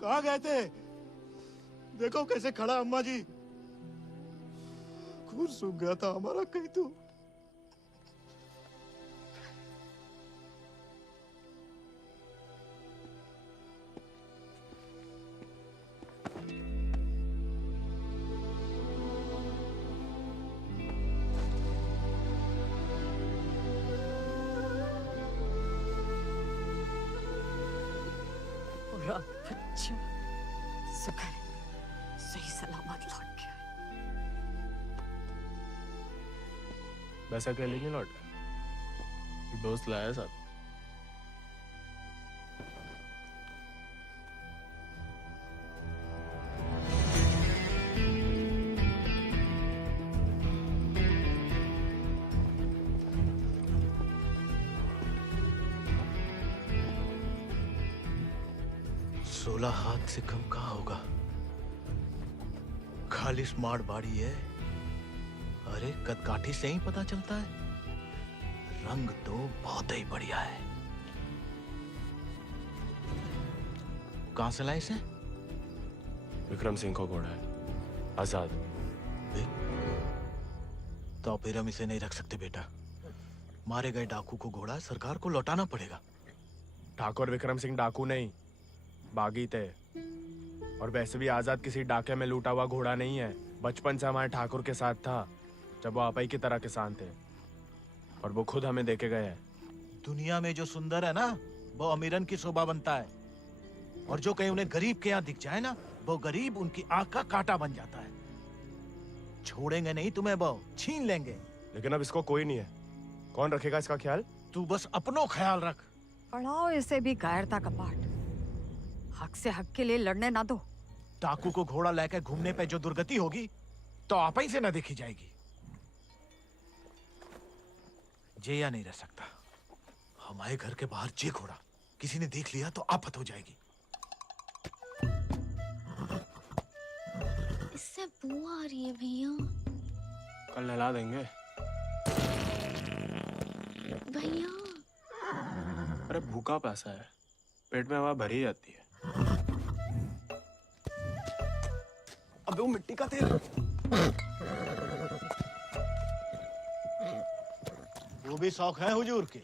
कहाँ गए थे? देखो कैसे खड़ा अम्मा जी। खून सूख गया था हमारा कहीं तो। अच्छा, शुक्र है सही सलामत लौट गया। वैसा अकेले नहीं लौटा, दोस्त लाया साथ। हाथ से कम कहाँ होगा? खाली स्मार्ट बाड़ी है। अरे कदकाठी से ही पता चलता है। रंग तो बहुत ही बढ़िया है। कहां से लाए इसे? विक्रम सिंह को घोड़ा है, आजाद। तो फिर हम इसे नहीं रख सकते बेटा। मारे गए डाकू को घोड़ा सरकार को लौटाना पड़ेगा। ठाकुर विक्रम सिंह डाकू नहीं, बागी थे। और वैसे भी आजाद किसी डाके में लूटा हुआ घोड़ा नहीं है। बचपन से हमारे ठाकुर के साथ था, जब वो आपई की तरह किसान थे, और वो खुद हमें देके गए हैं। दुनिया में जो सुंदर है ना, वो अमीरन की शोभा बनता है। और जो कहीं उन्हें गरीब के यहाँ दिख जाए ना, वो गरीब उनकी आंख का कांटा बन जाता है। छोड़ेंगे नहीं तुम्हें, वो छीन लेंगे। लेकिन अब इसको कोई नहीं है, कौन रखेगा इसका ख्याल? तू बस अपनो ख्याल रख। पढ़ाओ इसे भी कायरता का पाठ। हक से हक के लिए लड़ने ना दो। डाकू को घोड़ा लेकर घूमने पे जो दुर्गति होगी, तो आप ही से न देखी जाएगी। जेया नहीं रह सकता। हमारे घर के बाहर जे घोड़ा किसी ने देख लिया तो आफत हो जाएगी। इससे बू आ रही है भैया। कल नहला देंगे भैया। अरे भूखा पैसा है, पेट में हवा भरी जाती है। अबे वो मिट्टी का तेल। वो भी शौक है हुजूर के।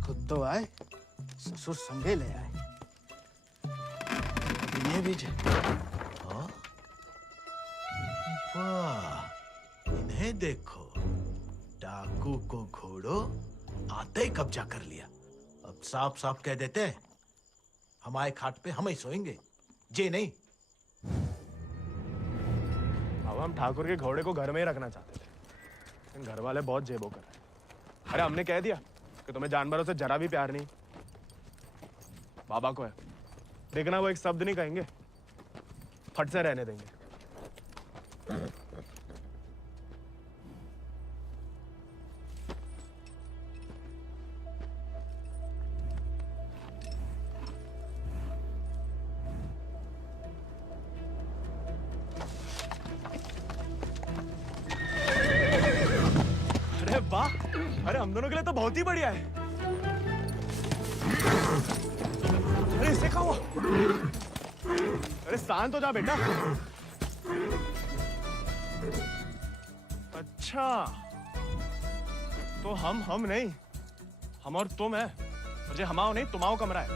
खुद तो आए, ससुर संगे ले आए। ये भी वाह, इन्हें देखो। डाकू को घोड़ो आते ही कब्जा कर लिया। अब साफ साफ कह देते हैं, हमारे खाट पे हम ही सोएंगे, जे नहीं। अब हम ठाकुर के घोड़े को घर में ही रखना चाहते थे, लेकिन घर वाले बहुत जेबो कर रहे हैं। अरे हमने कह दिया कि तुम्हें जानवरों से जरा भी प्यार नहीं। बाबा को है। देखना वो एक शब्द नहीं कहेंगे, फट से रहने देंगे। अरे वाह, अरे हम दोनों के लिए तो बहुत ही बढ़िया है। अरे इससे क्या हुआ? अरे शांत हो जा बेटा। अच्छा, तो हम नहीं, हम और तुम है। और जो हमाओ नहीं, तुम्हाओ कमरा है।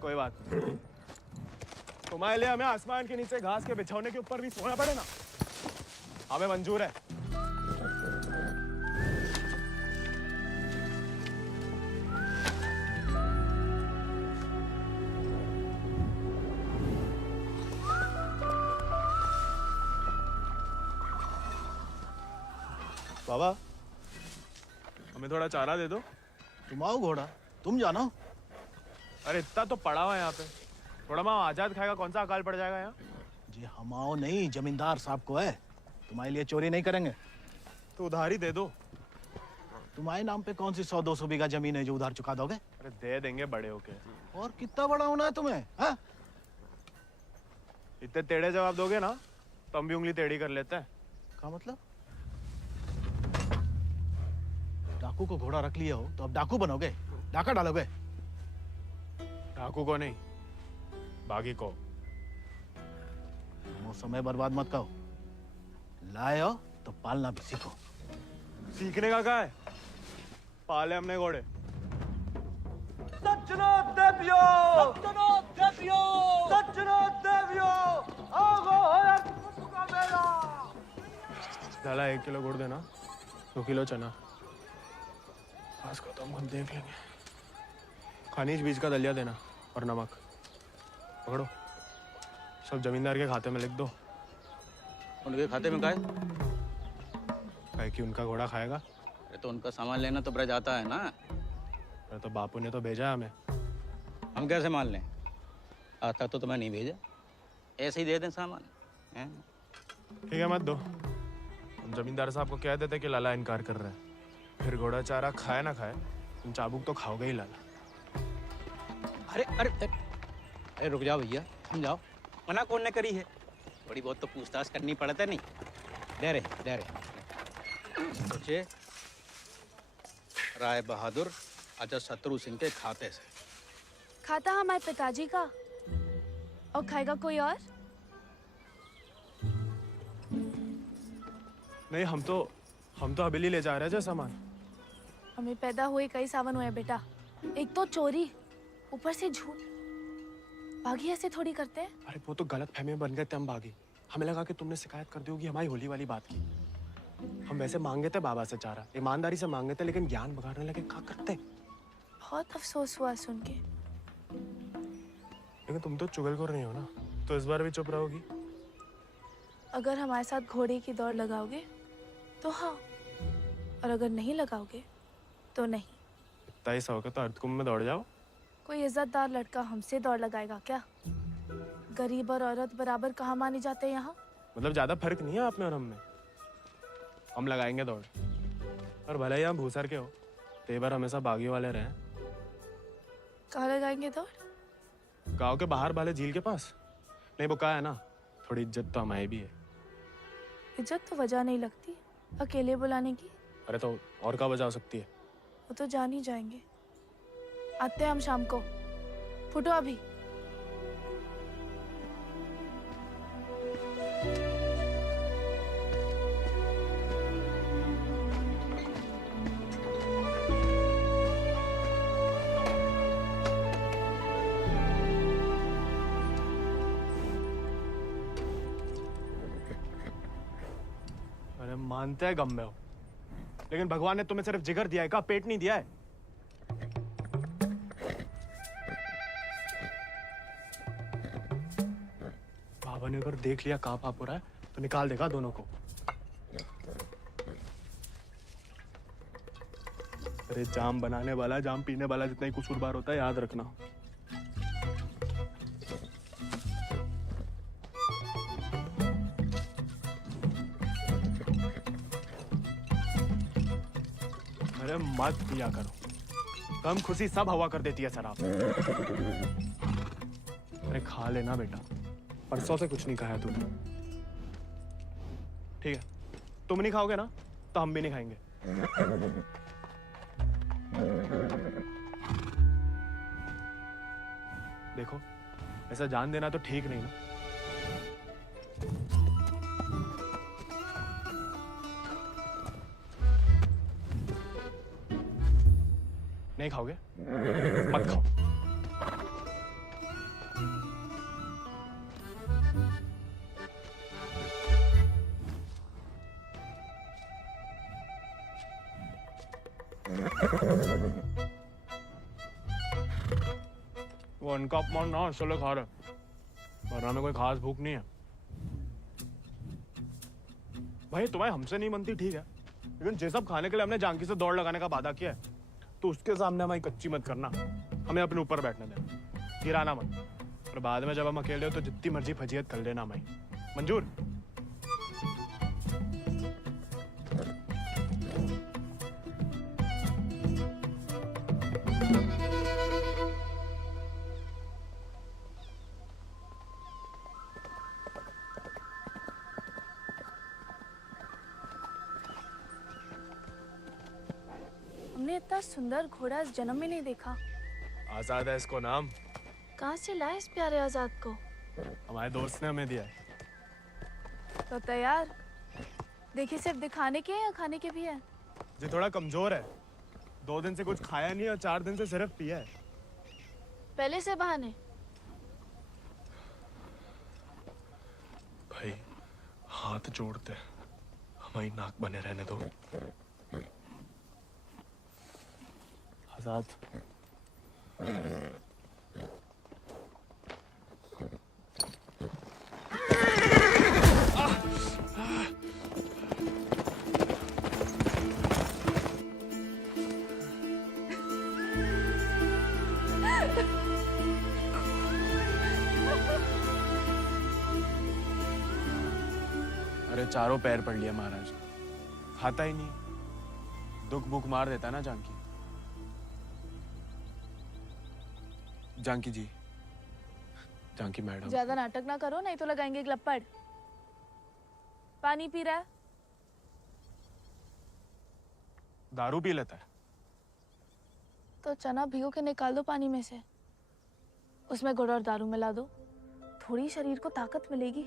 कोई बात नहीं। तुम्हारे लिए हमें आसमान के नीचे घास के बिछौने के ऊपर भी सोना पड़े ना, हमें मंजूर है। बाबा, हमें थोड़ा चारा दे दो। तुम आओ घोड़ा, तुम जानो। अरे इतना तो पड़ा हुआ है यहाँ पे, थोड़ा माँ आजाद खाएगा, कौन सा अकाल पड़ जाएगा यहाँ? जी हम आओ नहीं, जमींदार साहब को है, तुम्हारे लिए चोरी नहीं करेंगे। तो उधार ही दे दो। तुम्हारे नाम पे कौन सी 100-200 बीघा जमीन है जो उधार चुका दोगे? अरे दे देंगे बड़े होके। और कितना बड़ा होना है तुम्हें? हाँ? इतने टेढ़े जवाब दोगे ना तो हम भी उंगली टेढ़ी कर लेते हैं। क्या मतलब? डाकू को घोड़ा रख लिया हो तो अब डाकू बनोगे, डाका डालोगे? डाकू को नहीं, बागी को। वो समय बर्बाद मत करो, लाए हो तो पालना भी सीखो। सीखने का क्या है, पाले हमने घोड़े। सज्जनों देवियों, सज्जनों देवियों, सज्जनों देवियों, आगो है का मेला। डाला 1 किलो गुड़ देना, 2 किलो चना। आज को तो हम देख लेंगे। खनिज बीज का दलिया देना और नमक। पकड़ो, सब जमींदार के खाते में लिख दो। उनके खाते में का है? कि उनका घोड़ा खाएगा। अरे तो उनका सामान लेना तो ब्रज आता है ना। अरे तो बापू ने तो भेजा है हमें। हम कैसे मान लें? आता तो तुम्हें नहीं भेजा, ऐसे ही दे दें सामान। ठीक है, मत दो। हम जमींदार साहब को कह देते कि लाला इनकार कर रहा है, फिर घोड़ा चारा खाए ना खाए, तुम चाबुक तो खाओगे ही लाला। अरे अरे अरे रुक जाओ भैया, समझाओ। मना कौन ने करी है? थोड़ी बहुत तो पूछताछ करनी पड़ता नहीं। दे रहे सोचे राय बहादुर अजय शत्रु सिंह के खाते से। खाता हमारे पिताजी का, और खाएगा कोई और? नहीं, हम तो हवेली ले जा रहे हैं सामान। हमें पैदा हुए कई सावन हुए बेटा, एक तो चोरी, ऊपर से झूठ। बागी ऐसे थोड़ी करते हैं। अरे वो तो गलत फहमी में बन गए थे हम बागी। हमें लगा कि तुमने शिकायत कर दी होगी हमारी होली वाली बात की। हम वैसे मांगे थे बाबा से चारा, ईमानदारी से मांगे थे, लेकिन ज्ञान बगाड़ने लगे। क्या करते? बहुत अफसोस हुआ सुन के। लेकिन तुम तो चुगलखोर नहीं हो ना, तो इस बार भी चुप रहोगी? अगर हमारे साथ घोड़े की दौड़ लगाओगे तो हाँ, और अगर नहीं लगाओगे तो नहीं। इतना ही शौक है तो अर्धकुंभ में दौड़ जाओ। कोई इज्जतदार लड़का हमसे दौड़ लगाएगा क्या? गरीब और औरत बराबर कहाँ माने जाते हैं यहाँ? मतलब ज्यादा फर्क नहीं है आप में और हम में। हम लगाएंगे दौड़, और भले ही हम भूसर के हो, तेवर हमेशा बागी वाले रहे। कहाँ लगाएंगे दौड़? गांव के बाहर वाले झील के पास। नहीं, वो कहा है ना, थोड़ी इज्जत तो हमारी भी है। इज्जत तो वजह नहीं लगती अकेले बुलाने की। अरे तो और क्या वजह हो सकती है? वो तो जान ही जाएंगे। आते हैं हम शाम को, फुटो अभी। अरे मानते हैं गम में हो, लेकिन भगवान ने तुम्हें सिर्फ जिगर दिया है, का पेट नहीं दिया है। बाबा ने अगर देख लिया कहाँ पाप हो रहा है तो निकाल देगा दोनों को। अरे जाम बनाने वाला जाम पीने वाला जितना ही कसूरवार होता है, याद रखना। अरे मत पिया करो, कम खुशी सब हवा कर देती है शराब। अरे खा लेना बेटा, परसों से कुछ नहीं खाया तूने। ठीक है, तुम नहीं खाओगे ना तो हम भी नहीं खाएंगे। देखो, ऐसा जान देना तो ठीक नहीं ना। नहीं खाओगे? मत खाओ। वो उनका अपमान ना इसलिए खा रहे, वरना में कोई खास भूख नहीं है। भाई तुम्हें हमसे नहीं बनती ठीक है, लेकिन जे सब खाने के लिए हमने जानकी से दौड़ लगाने का वादा किया है, तो उसके सामने हमारी कच्ची मत करना। हमें अपने ऊपर बैठने देना, गिराना मत। और बाद में जब हम अकेले हो तो जितनी मर्जी फजीयत कर लेना हमारी। मंजूर? हमने इतना सुंदर घोड़ा इस जन्म में नहीं देखा। आजाद है इसको नाम। कहाँ से लाए इस प्यारे आजाद को? हमारे दोस्त ने हमें दिया है। तो तैयार? देखिए सिर्फ दिखाने के हैं या खाने के भी हैं? जो थोड़ा कमजोर है, 2 दिन से कुछ खाया नहीं और 4 दिन से सिर्फ पिया है। पहले से बहाने। भाई हाथ जोड़ते, हमारी नाक बने रहने दो। आजाद, अरे चारों पैर पड़ लिया महाराज, खाता ही नहीं। दुख भूख मार देता ना जानकी। जानकी जी, जानकी मैडम। ज्यादा नाटक ना करो नहीं तो लगाएंगे ग्लप्पड़। पानी पी रहा है? दारू पी लेता है। तो चना भिगो के निकाल दो पानी में से, उसमें गुड़ और दारू मिला दो, थोड़ी शरीर को ताकत मिलेगी।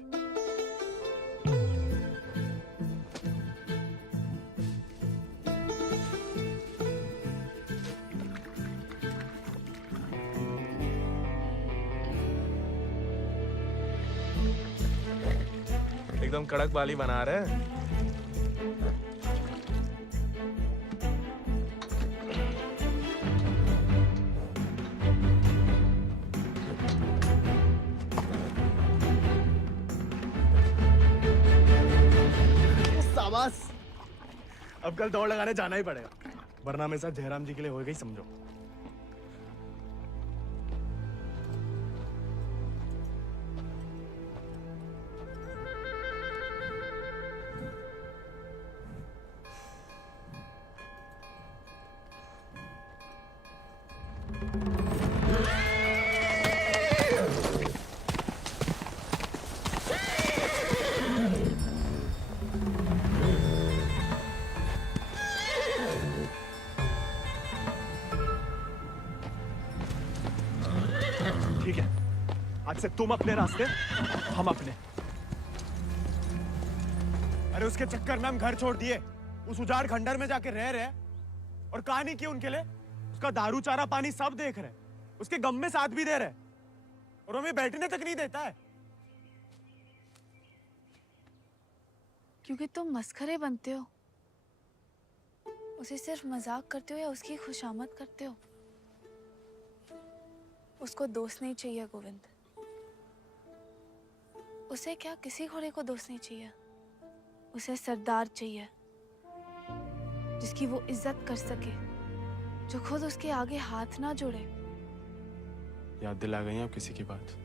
एकदम कड़क वाली बना रहे हैं। शाबाश, अब कल दौड़ लगाने जाना ही पड़ेगा, वरना मेरे साथ जयराम जी के लिए हो गई समझो। ठीक है, आज से तुम अपने रास्ते, हम अपने। अरे उसके चक्कर में हम घर छोड़ दिए, उस उजाड़ खंडर में जाके रह रहे, और कहानी की उनके लिए उसका दारू चारा पानी सब देख रहे, उसके गम में साथ भी दे रहे, और हमें बैठने तक नहीं देता है। क्योंकि तुम मस्खरे बनते हो, उसे सिर्फ मजाक करते हो या उसकी खुशामद करते हो। उसको दोस्त नहीं चाहिए गोविंद, उसे क्या किसी घोड़े को दोस्त नहीं चाहिए, उसे सरदार चाहिए जिसकी वो इज्जत कर सके, जो खुद उसके आगे हाथ ना जोड़े। याद दिला गई आप किसी की बात।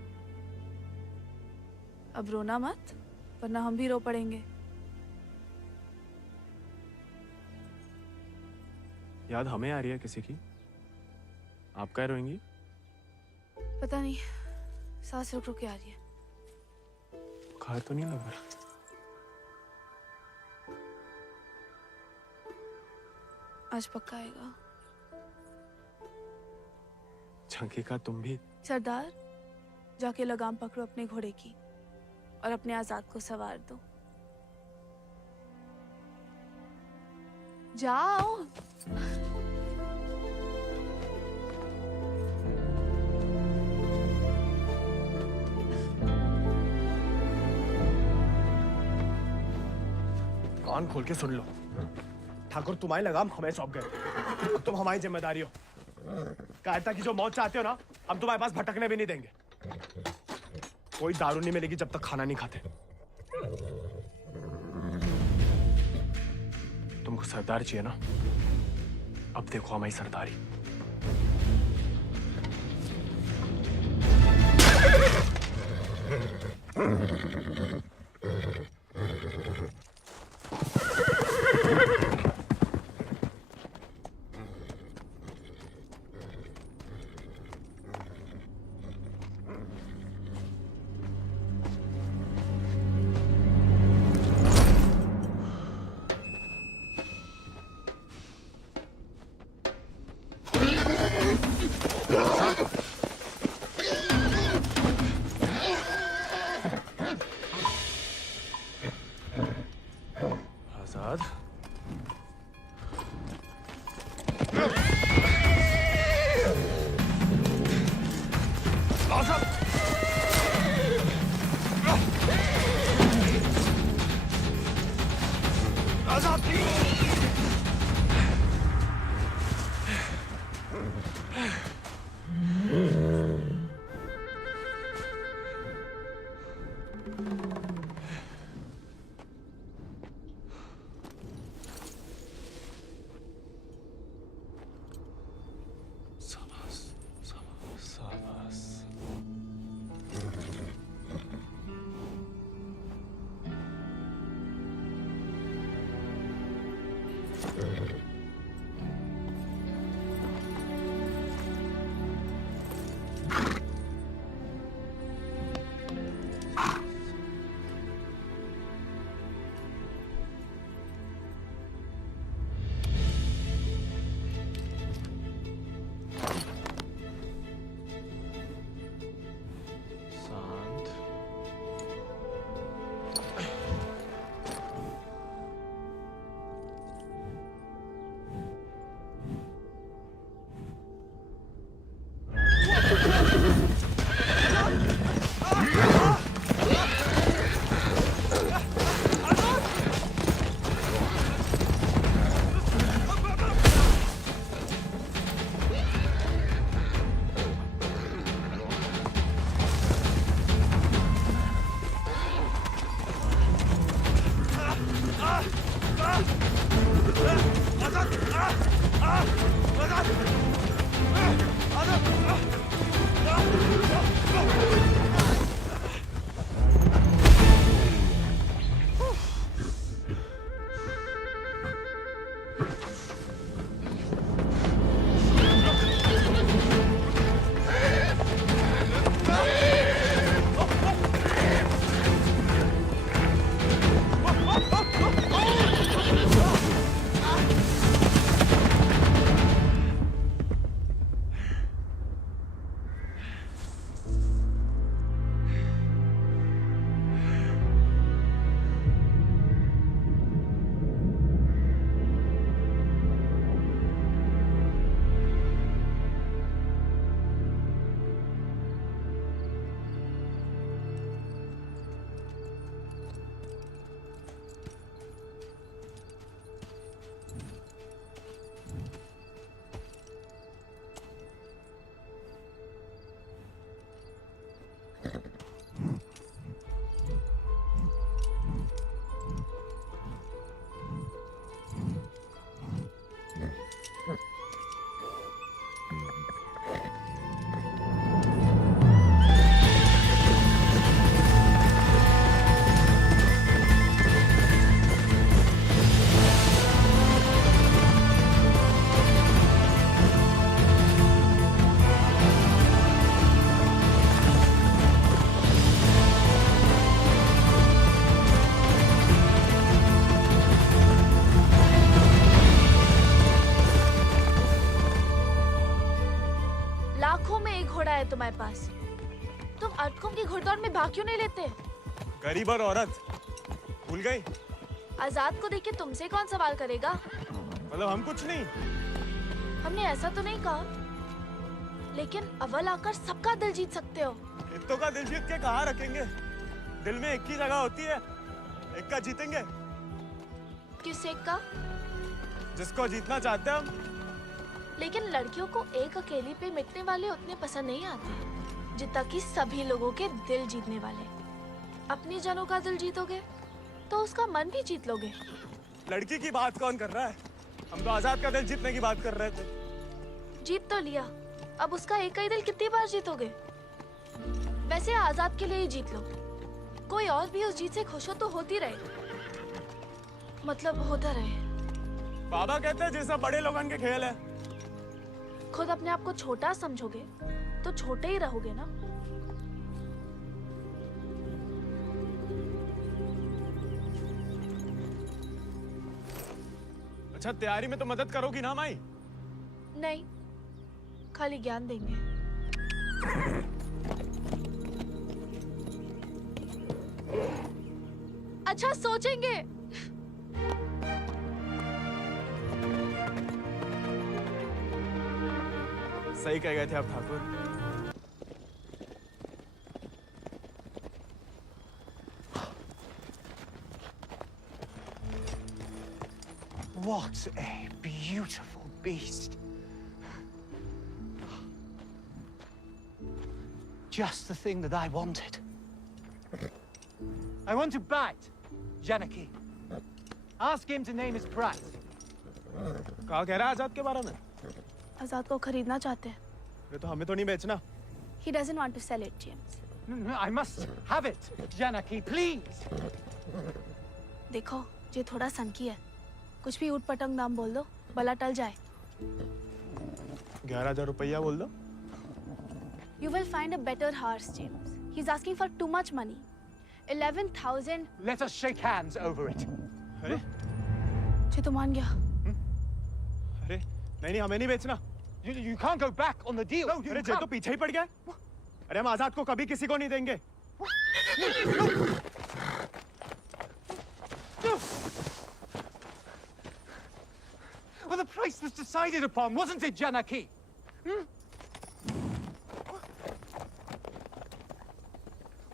अब रोना मत, वरना हम भी रो पड़ेंगे। याद हमें आ रही है किसी की? आप क्या रोएंगी? पता नहीं, सांस रुक रुक के आ रही है। बुखार तो नहीं लग रहा? आज पक्का आएगा। झंकी का तुम भी? सरदार, जाके लगाम पकड़ो अपने घोड़े की और अपने आजाद को सवार दो। जाओ। कान खोल के सुन लो, ठाकुर तुम्हारी लगाम हमें सौंप गए। अब तुम हमारी जिम्मेदारी हो। कायरता की जो मौत चाहते हो ना, हम तुम्हारे पास भटकने भी नहीं देंगे। कोई दारू नहीं मिलेगी जब तक खाना नहीं खाते। तुमको सरदार चाहिए ना? अब देखो हमारी सरदारी। आजाद, लाखों में एक घोड़ा है तुम्हारे पास। तुम अटकों की घुड़दौड़ में भाग क्यों नहीं लेते? गरीब और औरत भूल गई। आजाद को देख के तुमसे कौन सवाल करेगा? मतलब हम कुछ नहीं। हमने ऐसा तो नहीं कहा, लेकिन अव्वल आकर सबका दिल जीत सकते हो। इत्तों का दिल जीत के कहाँ रखेंगे? दिल में एक ही जगह होती है, एक का जीतेंगे। किस एक का? जिसको जीतना चाहते हैं हम। लेकिन लड़कियों को एक अकेली पे मिटने वाले उतने पसंद नहीं आते जितना कि सभी लोगों के दिल जीतने वाले। अपनी जनों का दिल जीतोगे तो उसका मन भी जीत लोगे। लड़की की बात कौन कर रहा है? हम तो आजाद का दिल जीतने की बात कर रहे थे। जीत तो लिया, अब उसका एक ही दिल कितनी बार जीतोगे? वैसे आजाद के लिए ही जीत लो। कोई और भी उस जीत से खुश हो तो होती रहे, मतलब होता रहे। बाबा कहते हैं जैसा बड़े लोगों के खेल है। खुद अपने आप को छोटा समझोगे तो छोटे ही रहोगे ना। अच्छा, तैयारी में तो मदद करोगी ना माई? नहीं, खाली ज्ञान देंगे। अच्छा, सोचेंगे। सही कह गए थे आप Thakur. What a beautiful beast. Just the thing that I wanted. I want to bite Janaki. Ask him to name his price. कहा कह रहा है आजाद के बारे में? आजाद को खरीदना चाहते हैं। ये तो हमें तो नहीं बेचना। He doesn't want to sell it, James. No, I must have it, Janaki, please. देखो, ये थोड़ा सनकी है। कुछ भी ऊट-पटंग दाम बोल दो, भला टल जाए। 11,000 रुपया बोल दो। You will find a better horse, James. He's asking for too much money. 11,000. Let us shake hands over it. अरे? ये तो मान गया। अरे, नहीं, हमें नहीं बेचना। You can't go back on the deal. No, अरे, जे तो पीछे ही पड़ गया। अरे, हम आजाद को कभी किसी को नहीं देंगे। Well, the price was decided upon, wasn't it, Janaki?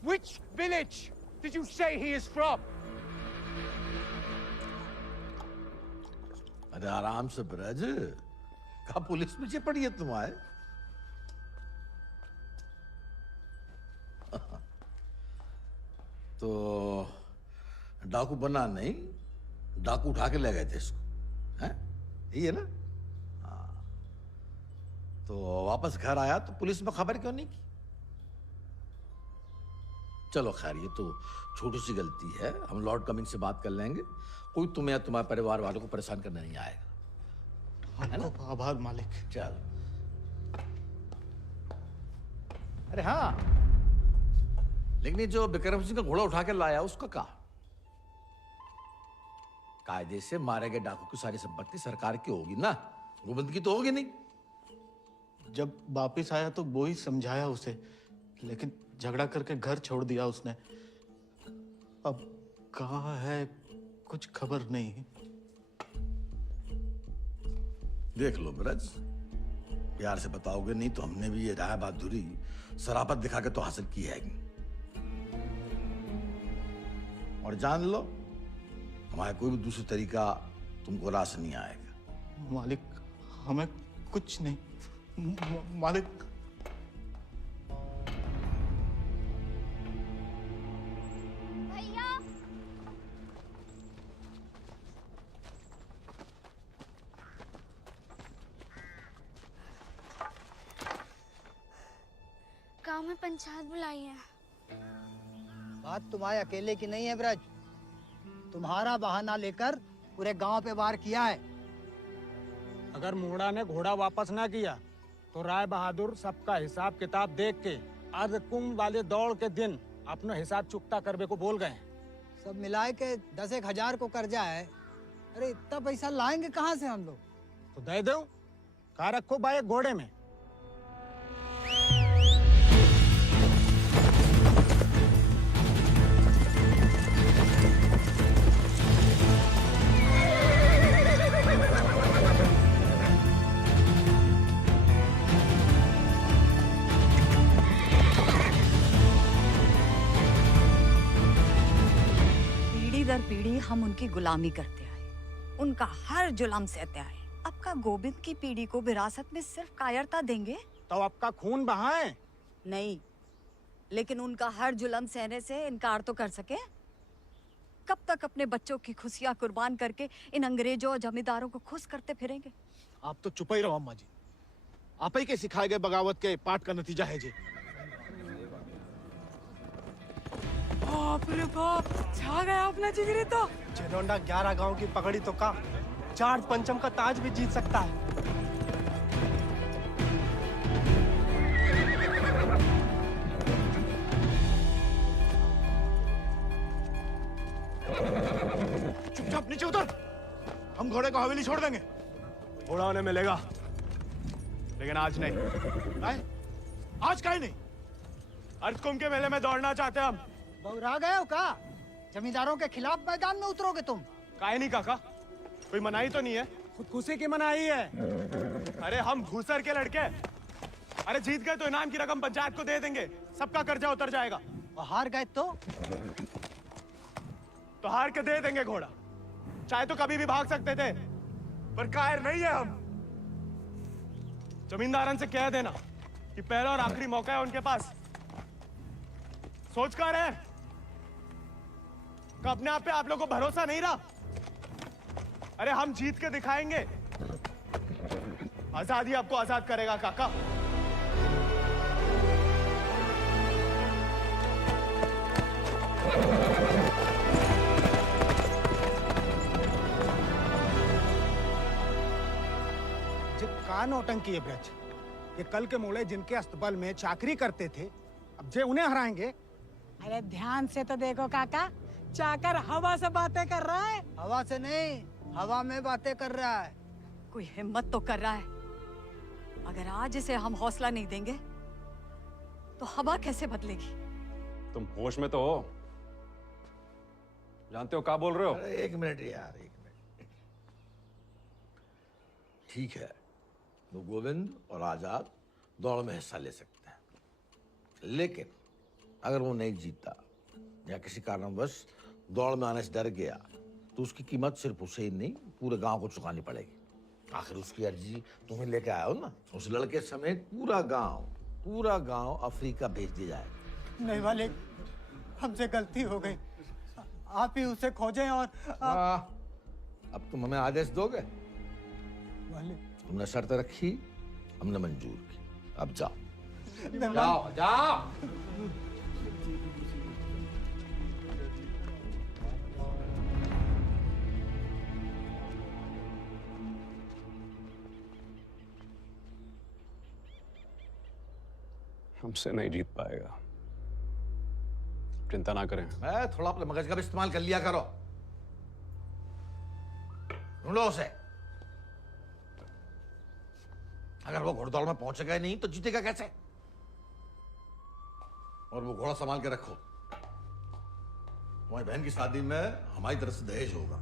Which village did you say he is from? अरे आराम से ब्रज, कहा पुलिस पीछे पड़ी है तुम्हारे? तो डाकू बना नहीं, डाकू उठा के ले गए थे इसको, हैं? यही है ना? हाँ। तो वापस घर आया तो पुलिस में खबर क्यों नहीं की? चलो खैर, ये तो छोटी सी गलती है, हम लॉर्ड कमिंग से बात कर लेंगे। कोई तुम्हें या तुम्हारे परिवार वालों को परेशान करने नहीं आएगा। आपको आभार मालिक। चल। अरे हाँ, लेकिन ये जो विक्रम सिंह का घोड़ा उठा के लाया उसका कहा? कायदे से मारे गए डाकू की सारी संपत्ति सरकार की होगी ना, गोविंद की तो होगी नहीं। जब वापिस आया तो वो ही समझाया उसे, लेकिन झगड़ा करके घर छोड़ दिया उसने। अब कहाँ है कुछ खबर नहीं। देख लो ब्रज, प्यार से बताओगे नहीं तो हमने भी ये राय बहादुरी शराफत दिखा के तो हासिल की है। और जान लो, हमारा कोई भी दूसरी तरीका तुमको रास नहीं आएगा। मालिक, हमें कुछ नहीं। मालिक, गांव में पंचायत बुलाई है। बात तुम्हारे अकेले की नहीं है ब्रज, तुम्हारा बहाना लेकर पूरे गांव पे वार किया है। अगर मुंगड़ा ने घोड़ा वापस ना किया तो राय बहादुर सबका हिसाब किताब देख के अर्ध कुंभ वाले दौड़ के दिन अपना हिसाब चुकता करने को बोल गए। सब मिलाए के 10,000 को कर्जा है। अरे इतना पैसा लाएंगे कहाँ से हम लोग? तो दे दो, कहा रखो भाई घोड़े में। हम उनकी गुलामी करते आए, उनका हर जुल्म सहते आए। आपका गोविंद की पीढ़ी को विरासत में सिर्फ कायरता देंगे तो आपका खून बहाए? नहीं, लेकिन उनका हर जुल्म सहने से इनकार तो कर सके। कब तक अपने बच्चों की खुशियां कुर्बान करके इन अंग्रेजों और जमींदारों को खुश करते फिरेंगे? आप तो चुप ही रहो अम्मा जी। आप ही के सिखाए गए बगावत के पाठ का नतीजा है जी। बाप रे बाप, छा गया अपना जिगरी तो। जेलोंडा 11 गांव की पगड़ी तो का 4 पंचम का ताज भी जीत सकता है। चुपचाप नीचे उतर, हम घोड़े को हवेली छोड़ देंगे। घोड़ा उन्हें मिलेगा, लेकिन आज नहीं। आज का ही नहीं। अर्थ कुंभ के मेले में दौड़ना चाहते हैं हम। बौरा गए हो का? जमींदारों के खिलाफ मैदान में उतरोगे तुम? काहे नहीं काका, कोई मनाही तो नहीं है? खुदकुशी की मनाही है। अरे हम घूसर के लड़के, अरे जीत गए तो इनाम की रकम पंचायत को दे देंगे, सबका कर्जा उतर जाएगा। और हार गए तो हार के दे देंगे घोड़ा, चाहे तो कभी भी भाग सकते थे, पर कायर नहीं है हम। जमींदारन से कह देना कि पहला और आखिरी मौका है उनके पास। सोच कर है कि अपने आप पे आप लोगों को भरोसा नहीं रहा? अरे हम जीत के दिखाएंगे, आजादी आपको आजाद करेगा काका। का नौटंकी है ब्रज, ये कल के मोड़े जिनके अस्तबल में चाकरी करते थे, अब जे उन्हें हराएंगे। अरे ध्यान से तो देखो काका, चाकर हवा से बातें कर रहा है। हवा से नहीं, हवा में बातें कर रहा है। कोई हिम्मत तो कर रहा है। अगर आज इसे हम हौसला नहीं देंगे तो हवा कैसे बदलेगी? तुम होश में तो हो? जानते हो क्या बोल रहे हो? अरे एक मिनट यार, एक मिनट। ठीक है, वो गोविंद और आजाद दौड़ में हिस्सा ले सकते हैं, लेकिन अगर वो नहीं जीता या किसी कारणवश दौड़ में आने से डर गया तो उसकी कीमत सिर्फ उसे ही नहीं पूरे गांव को चुकानी पड़ेगी। आखिर उसकी अर्जी तुम्हें लेके आया हो ना। उस लड़के समेत पूरा गांव अफ्रीका भेज दिया जाएगा। नहीं वाले, हमसे गलती हो गई, आप ही उसे खोजें। और अब तुम हमें आदेश दोगे? वाले तुमने शर्त रखी, हमने मंजूर की, अब जाओ। नहीं, जाओ जाओ। हमसे नहीं जीत पाएगा, चिंता ना करें। मैं थोड़ा अपने मगज का भी इस्तेमाल कर लिया करो। ढूंढो उसे। अगर वो घोड़दौड़ में पहुंचेगा ही नहीं तो जीतेगा कैसे? और वो घोड़ा संभाल के रखो, तुम्हारी बहन की शादी में हमारी तरफ से दहेज होगा।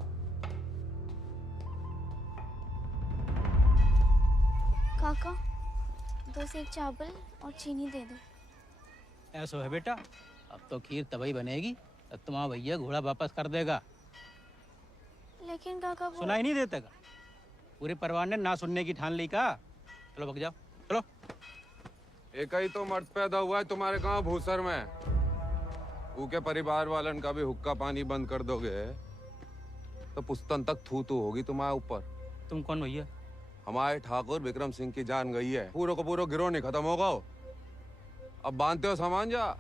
काका 2 सेक चावल और चीनी दे दो। ऐसा है बेटा, अब तो खीर तभी बनेगी तब तुम्हारा भैया घोड़ा वापस कर देगा। लेकिन काका वो... सुनाई नहीं देता का? पूरे परिवार ने ना सुनने की ठान ली का। चलो भग जाओ, चलो। एक ही तो मर्द पैदा हुआ है तुम्हारे गांव भूसर में, ऊके परिवार वालन का भी हुक्का पानी बंद कर दोगे तो पुस्तन तक थू थू होगी तुम्हारे ऊपर। तुम कौन भैया? हमारे ठाकुर विक्रम सिंह की जान गई है, पूरा को पूरा गिरोह नहीं खत्म होगा। अब बांधते हो सामान जा।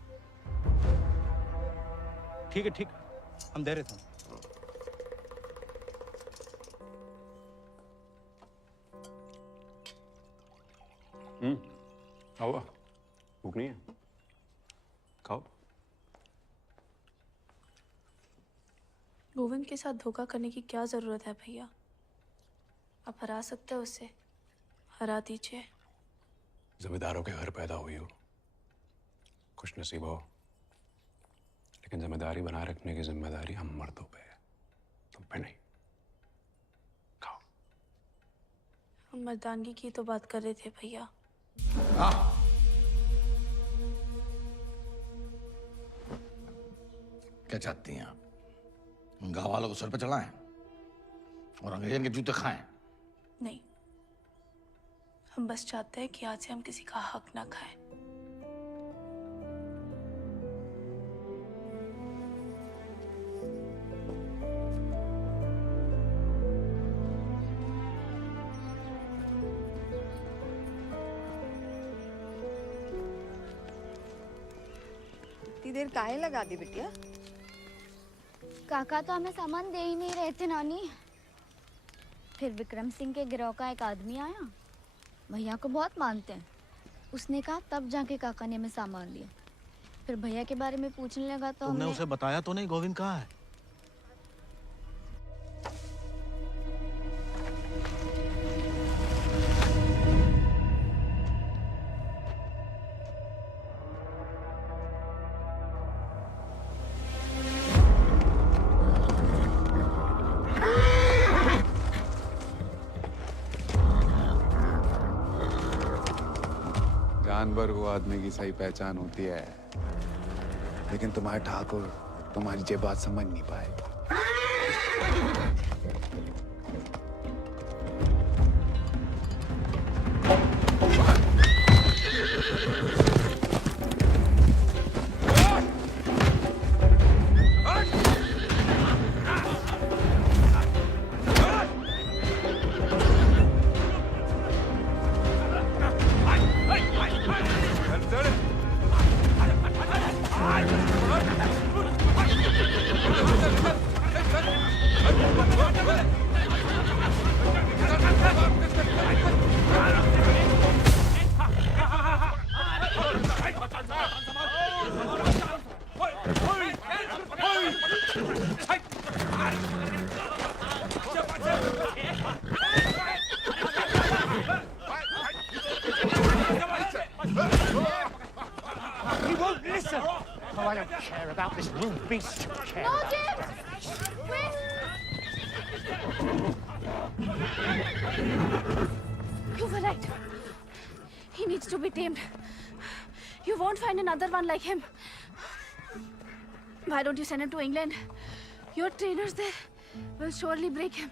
ठीक है, ठीक, हम दे रहे थे। खाओ, भूख नहीं है? खाओ। गोविंद के साथ धोखा करने की क्या जरूरत है भैया? आप हरा सकते हो उसे, हरा दीजिए। जमींदारों के घर पैदा हुई हो, खुश नसीब हो, लेकिन जिम्मेदारी बनाए रखने की जिम्मेदारी हम मर्दों पे है, तुम पे नहीं। खाओ। हम मर्दानगी की तो बात कर रहे थे भैया। क्या चाहती हैं आप? गांव वालों को सर पे चढ़ाएं और अंग्रेजन के जूते खाएं। नहीं, हम बस चाहते हैं कि आज से हम किसी का हक ना खाएं। इतनी देर काहे लगा दी बिटिया? काका तो हमें सामान दे ही नहीं रहे थे नानी। फिर विक्रम सिंह के गिरोह का एक आदमी आया, भैया को बहुत मानते हैं। उसने कहा तब जाके काका ने हमें सामान दिया। फिर भैया के बारे में पूछने लगा तो तुमने हमने उसे बताया तो नहीं गोविंद कहाँ है? जानवर को आदमी की सही पहचान होती है, लेकिन तुम्हारे ठाकुर तुम्हारी ये बात समझ नहीं पाए। He won't listen. Oh, I don't care about this new beast. Care No, about James! Wait! You were right. He needs to be tamed. You won't find another one like him. Why don't you send him to England? Your trainers there will surely break him.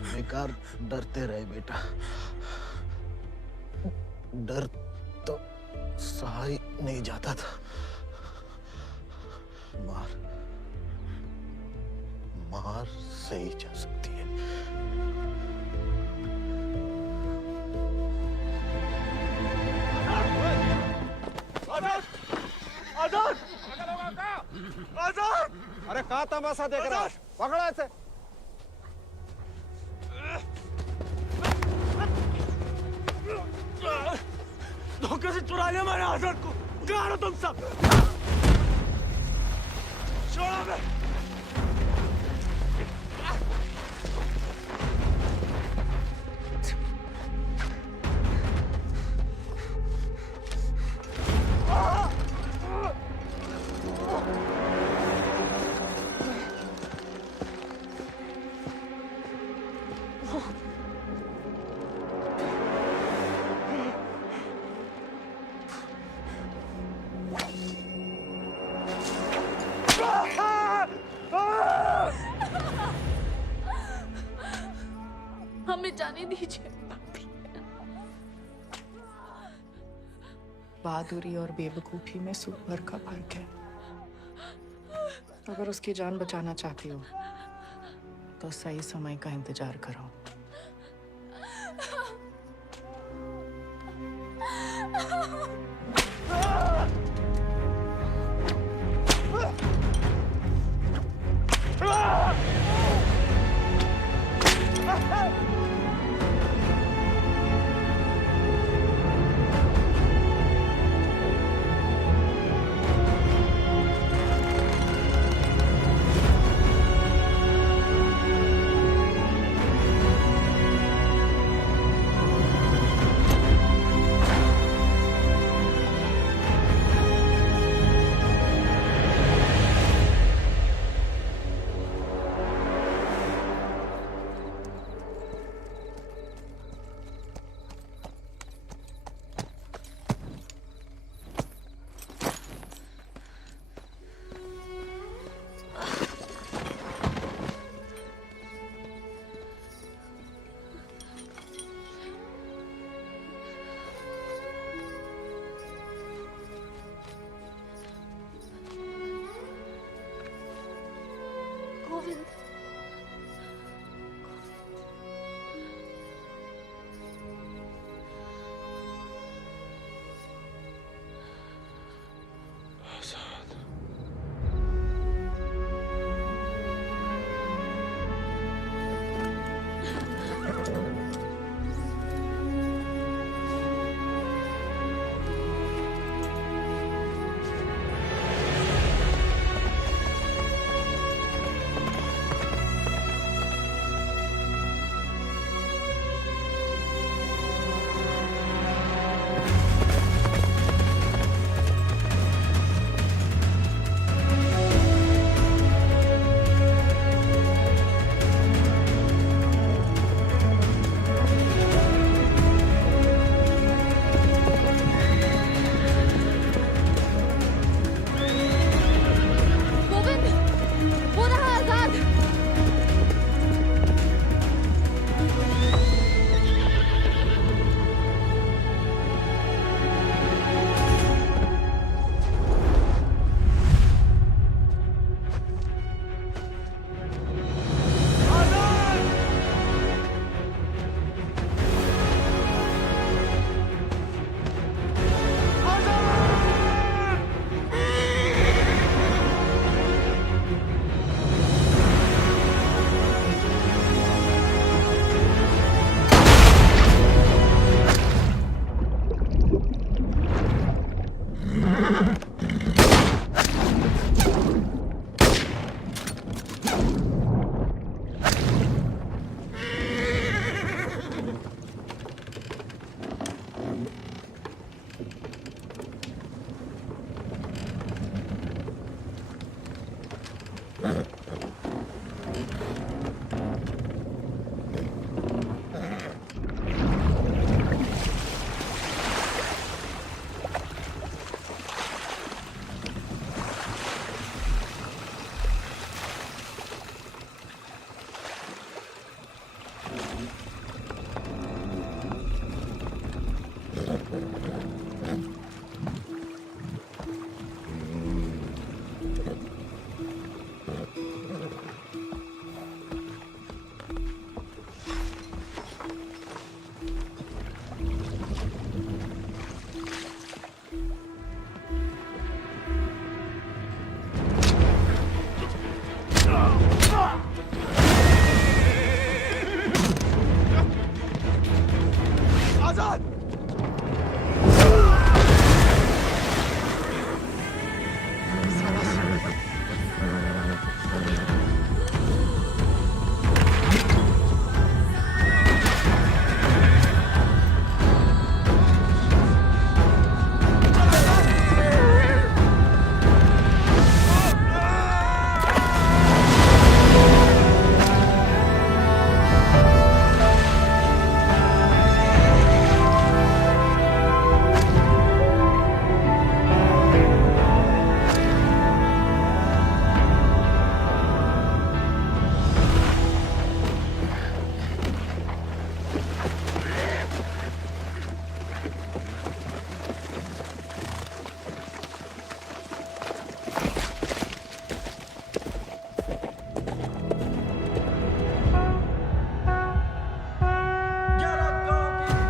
बेकार डरते रहे बेटा। डर तो सहा ही नहीं जाता था। मार मार सही जा सकती है। आजाद! आजाद! अरे कहाँ तमाशा देख रहा है? पकड़ो ऐसे। धोखे से चुरा लिया मैंने आजाद को। कहाँ हो तुम सब? छोड़ो मैं। हमें जाने दीजिए। बहादुरी और बेवकूफी में सूप भर का फर्क है। अगर उसकी जान बचाना चाहती हो तो सही समय का इंतजार करो।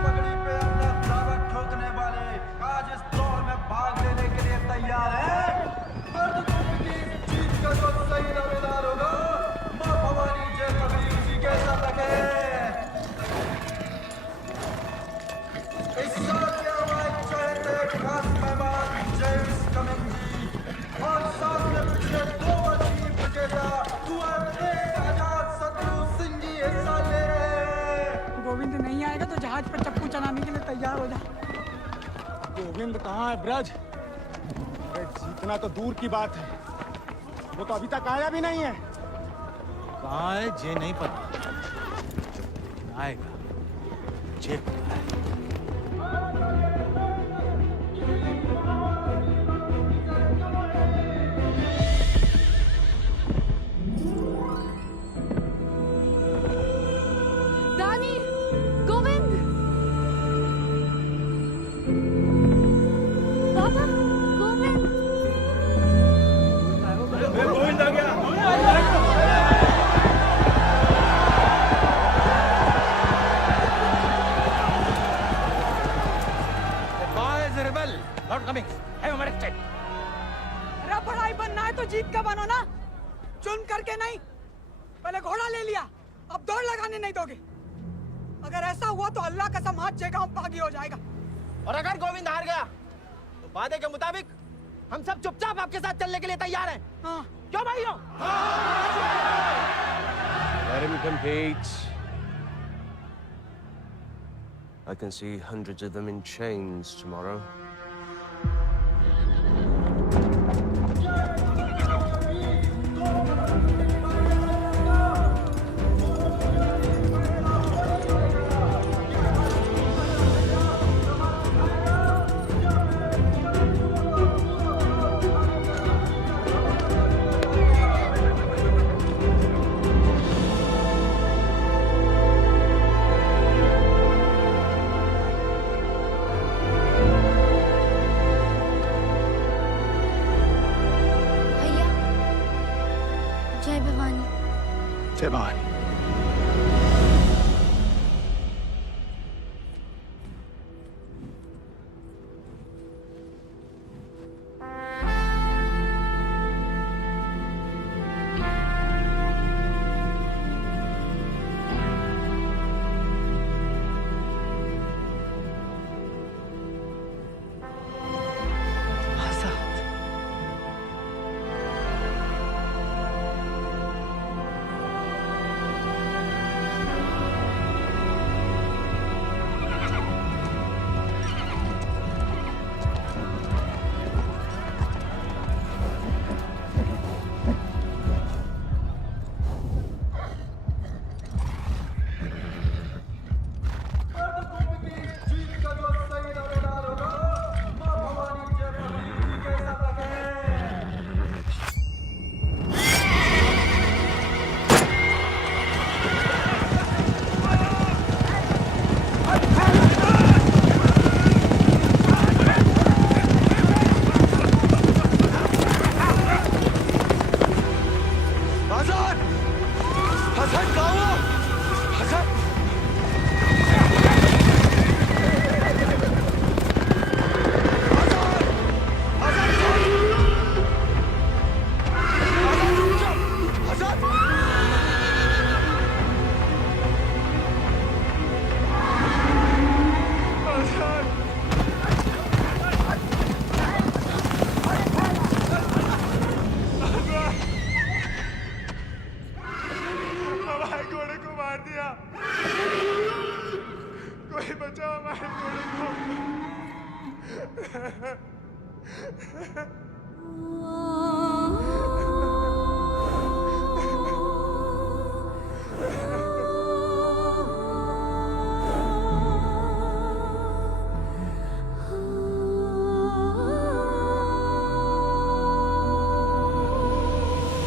पगड़ी पे अपना दावा ठोकने वाले आज इस दौर में भाग लेने के लिए तैयार हैं। मर्द की जीत का जो सही दावेदार होगा, मां भवानी जय पगड़ी उसी के साथ रखे। इस साल के हमारे चहेते खास मेहमान जेम्स कमिंग जी और साथ में पिछले 2 वर्ष की विजेता UFC आजाद शत्रु सिंह जी हिस्सा ले रहे हैं। गोविंद नहीं आएगा तो जहाज पर चप्पू चलाने के लिए तैयार हो जा। गोविंद कहाँ है ब्रज? अरे जीतना तो दूर की बात है, वो तो अभी तक आया भी नहीं है। कहाँ है ये नहीं पता, आएगा ये पता है। दानी, गोविंद, पापा, गोविंद। गोविंद आ गया। rebel, Lord Cummings, have him arrested. अरे बड़ाई बनना है तो जीत का बनो ना, चुन करके नहीं। पहले घोड़ा ले लिया, अब दौड़ लगाने नहीं दोगे। अगर ऐसा हुआ तो अल्लाह कसम हाथ जगह बागी हो जाएगा। और अगर गोविंद हार गया तो वादे के मुताबिक हम सब चुपचाप आपके साथ चलने के लिए तैयार हैं। हाँ। क्यों भाइयों? Let him compete. I can see hundreds of them in chains tomorrow. जय भवानी।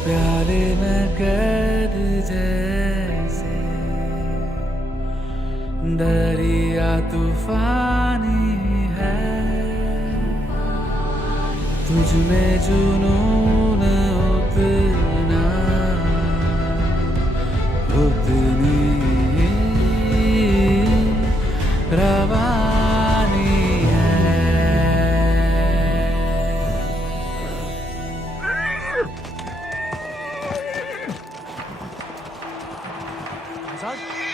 प्याले में कैद जैसे दरिया तूफानी है, तुझ में जुनून उतना आजाद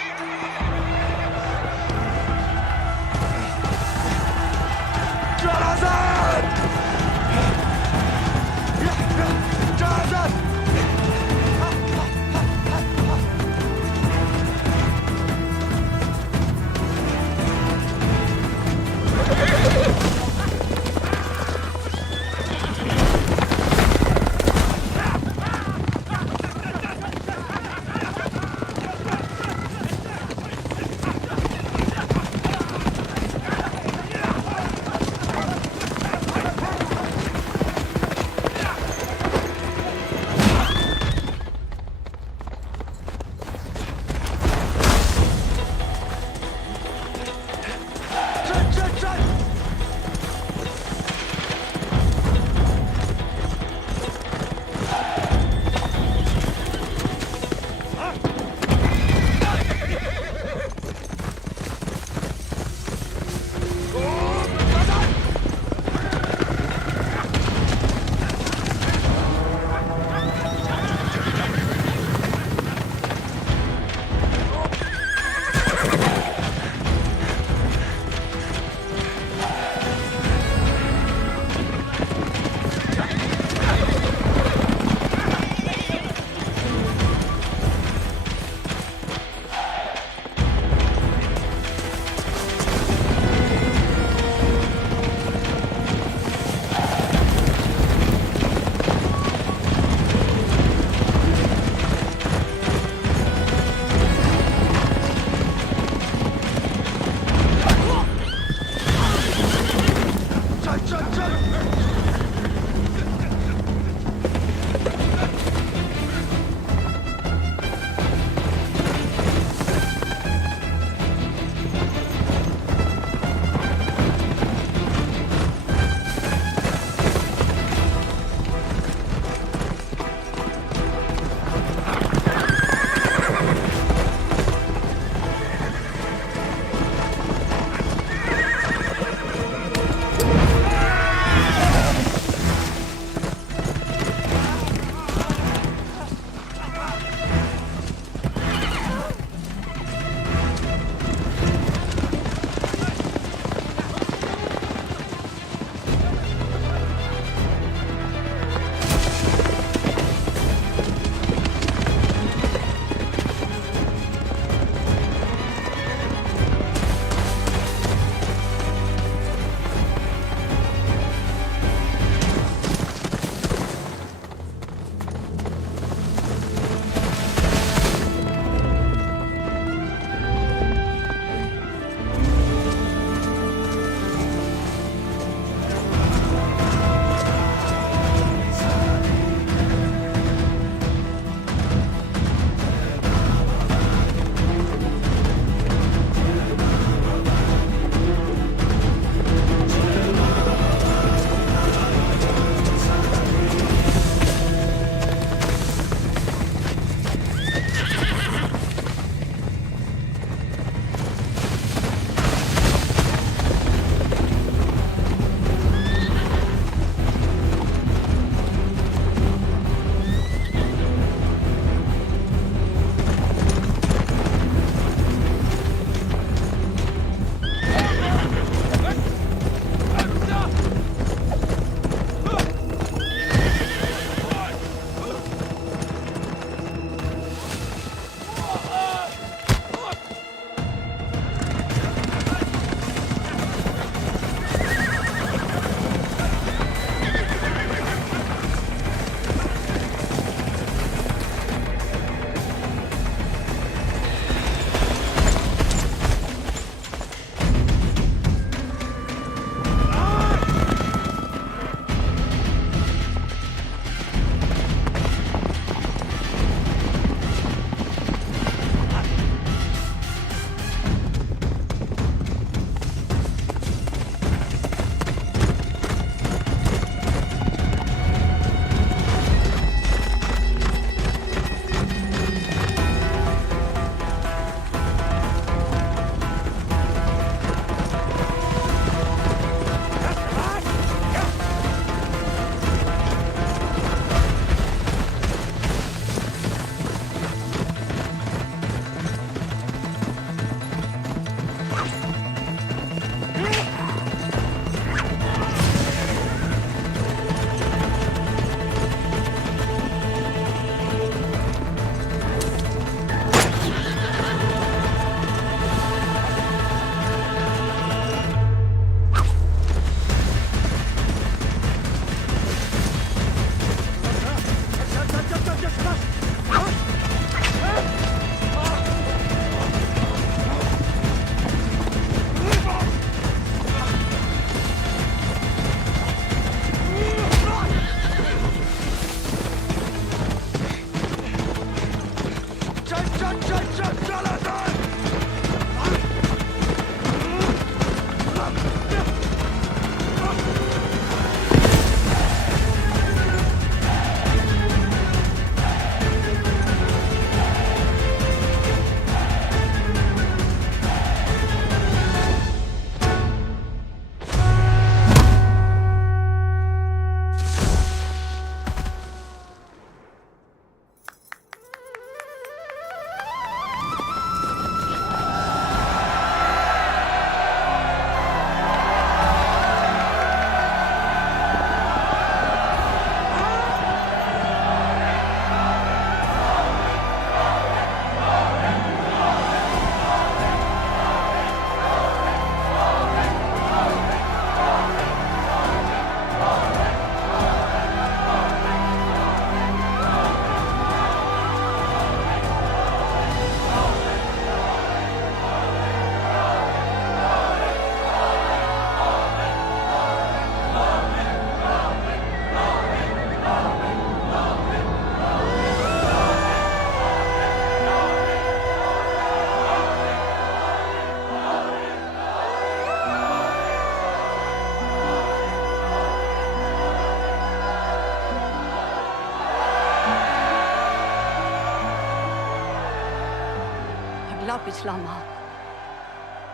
अगला पिछला माह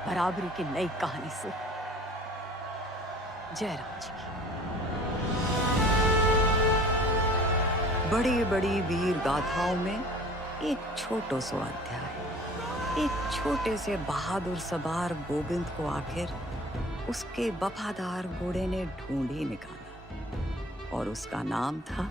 बराबरी की नई कहानी से जयराम जी की। बड़ी बड़ी वीर गाथाओं में एक छोटो सो अध्याय। एक छोटे से बहादुर सवार गोविंद को आखिर उसके वफादार घोड़े ने ढूंढ ही निकाला और उसका नाम था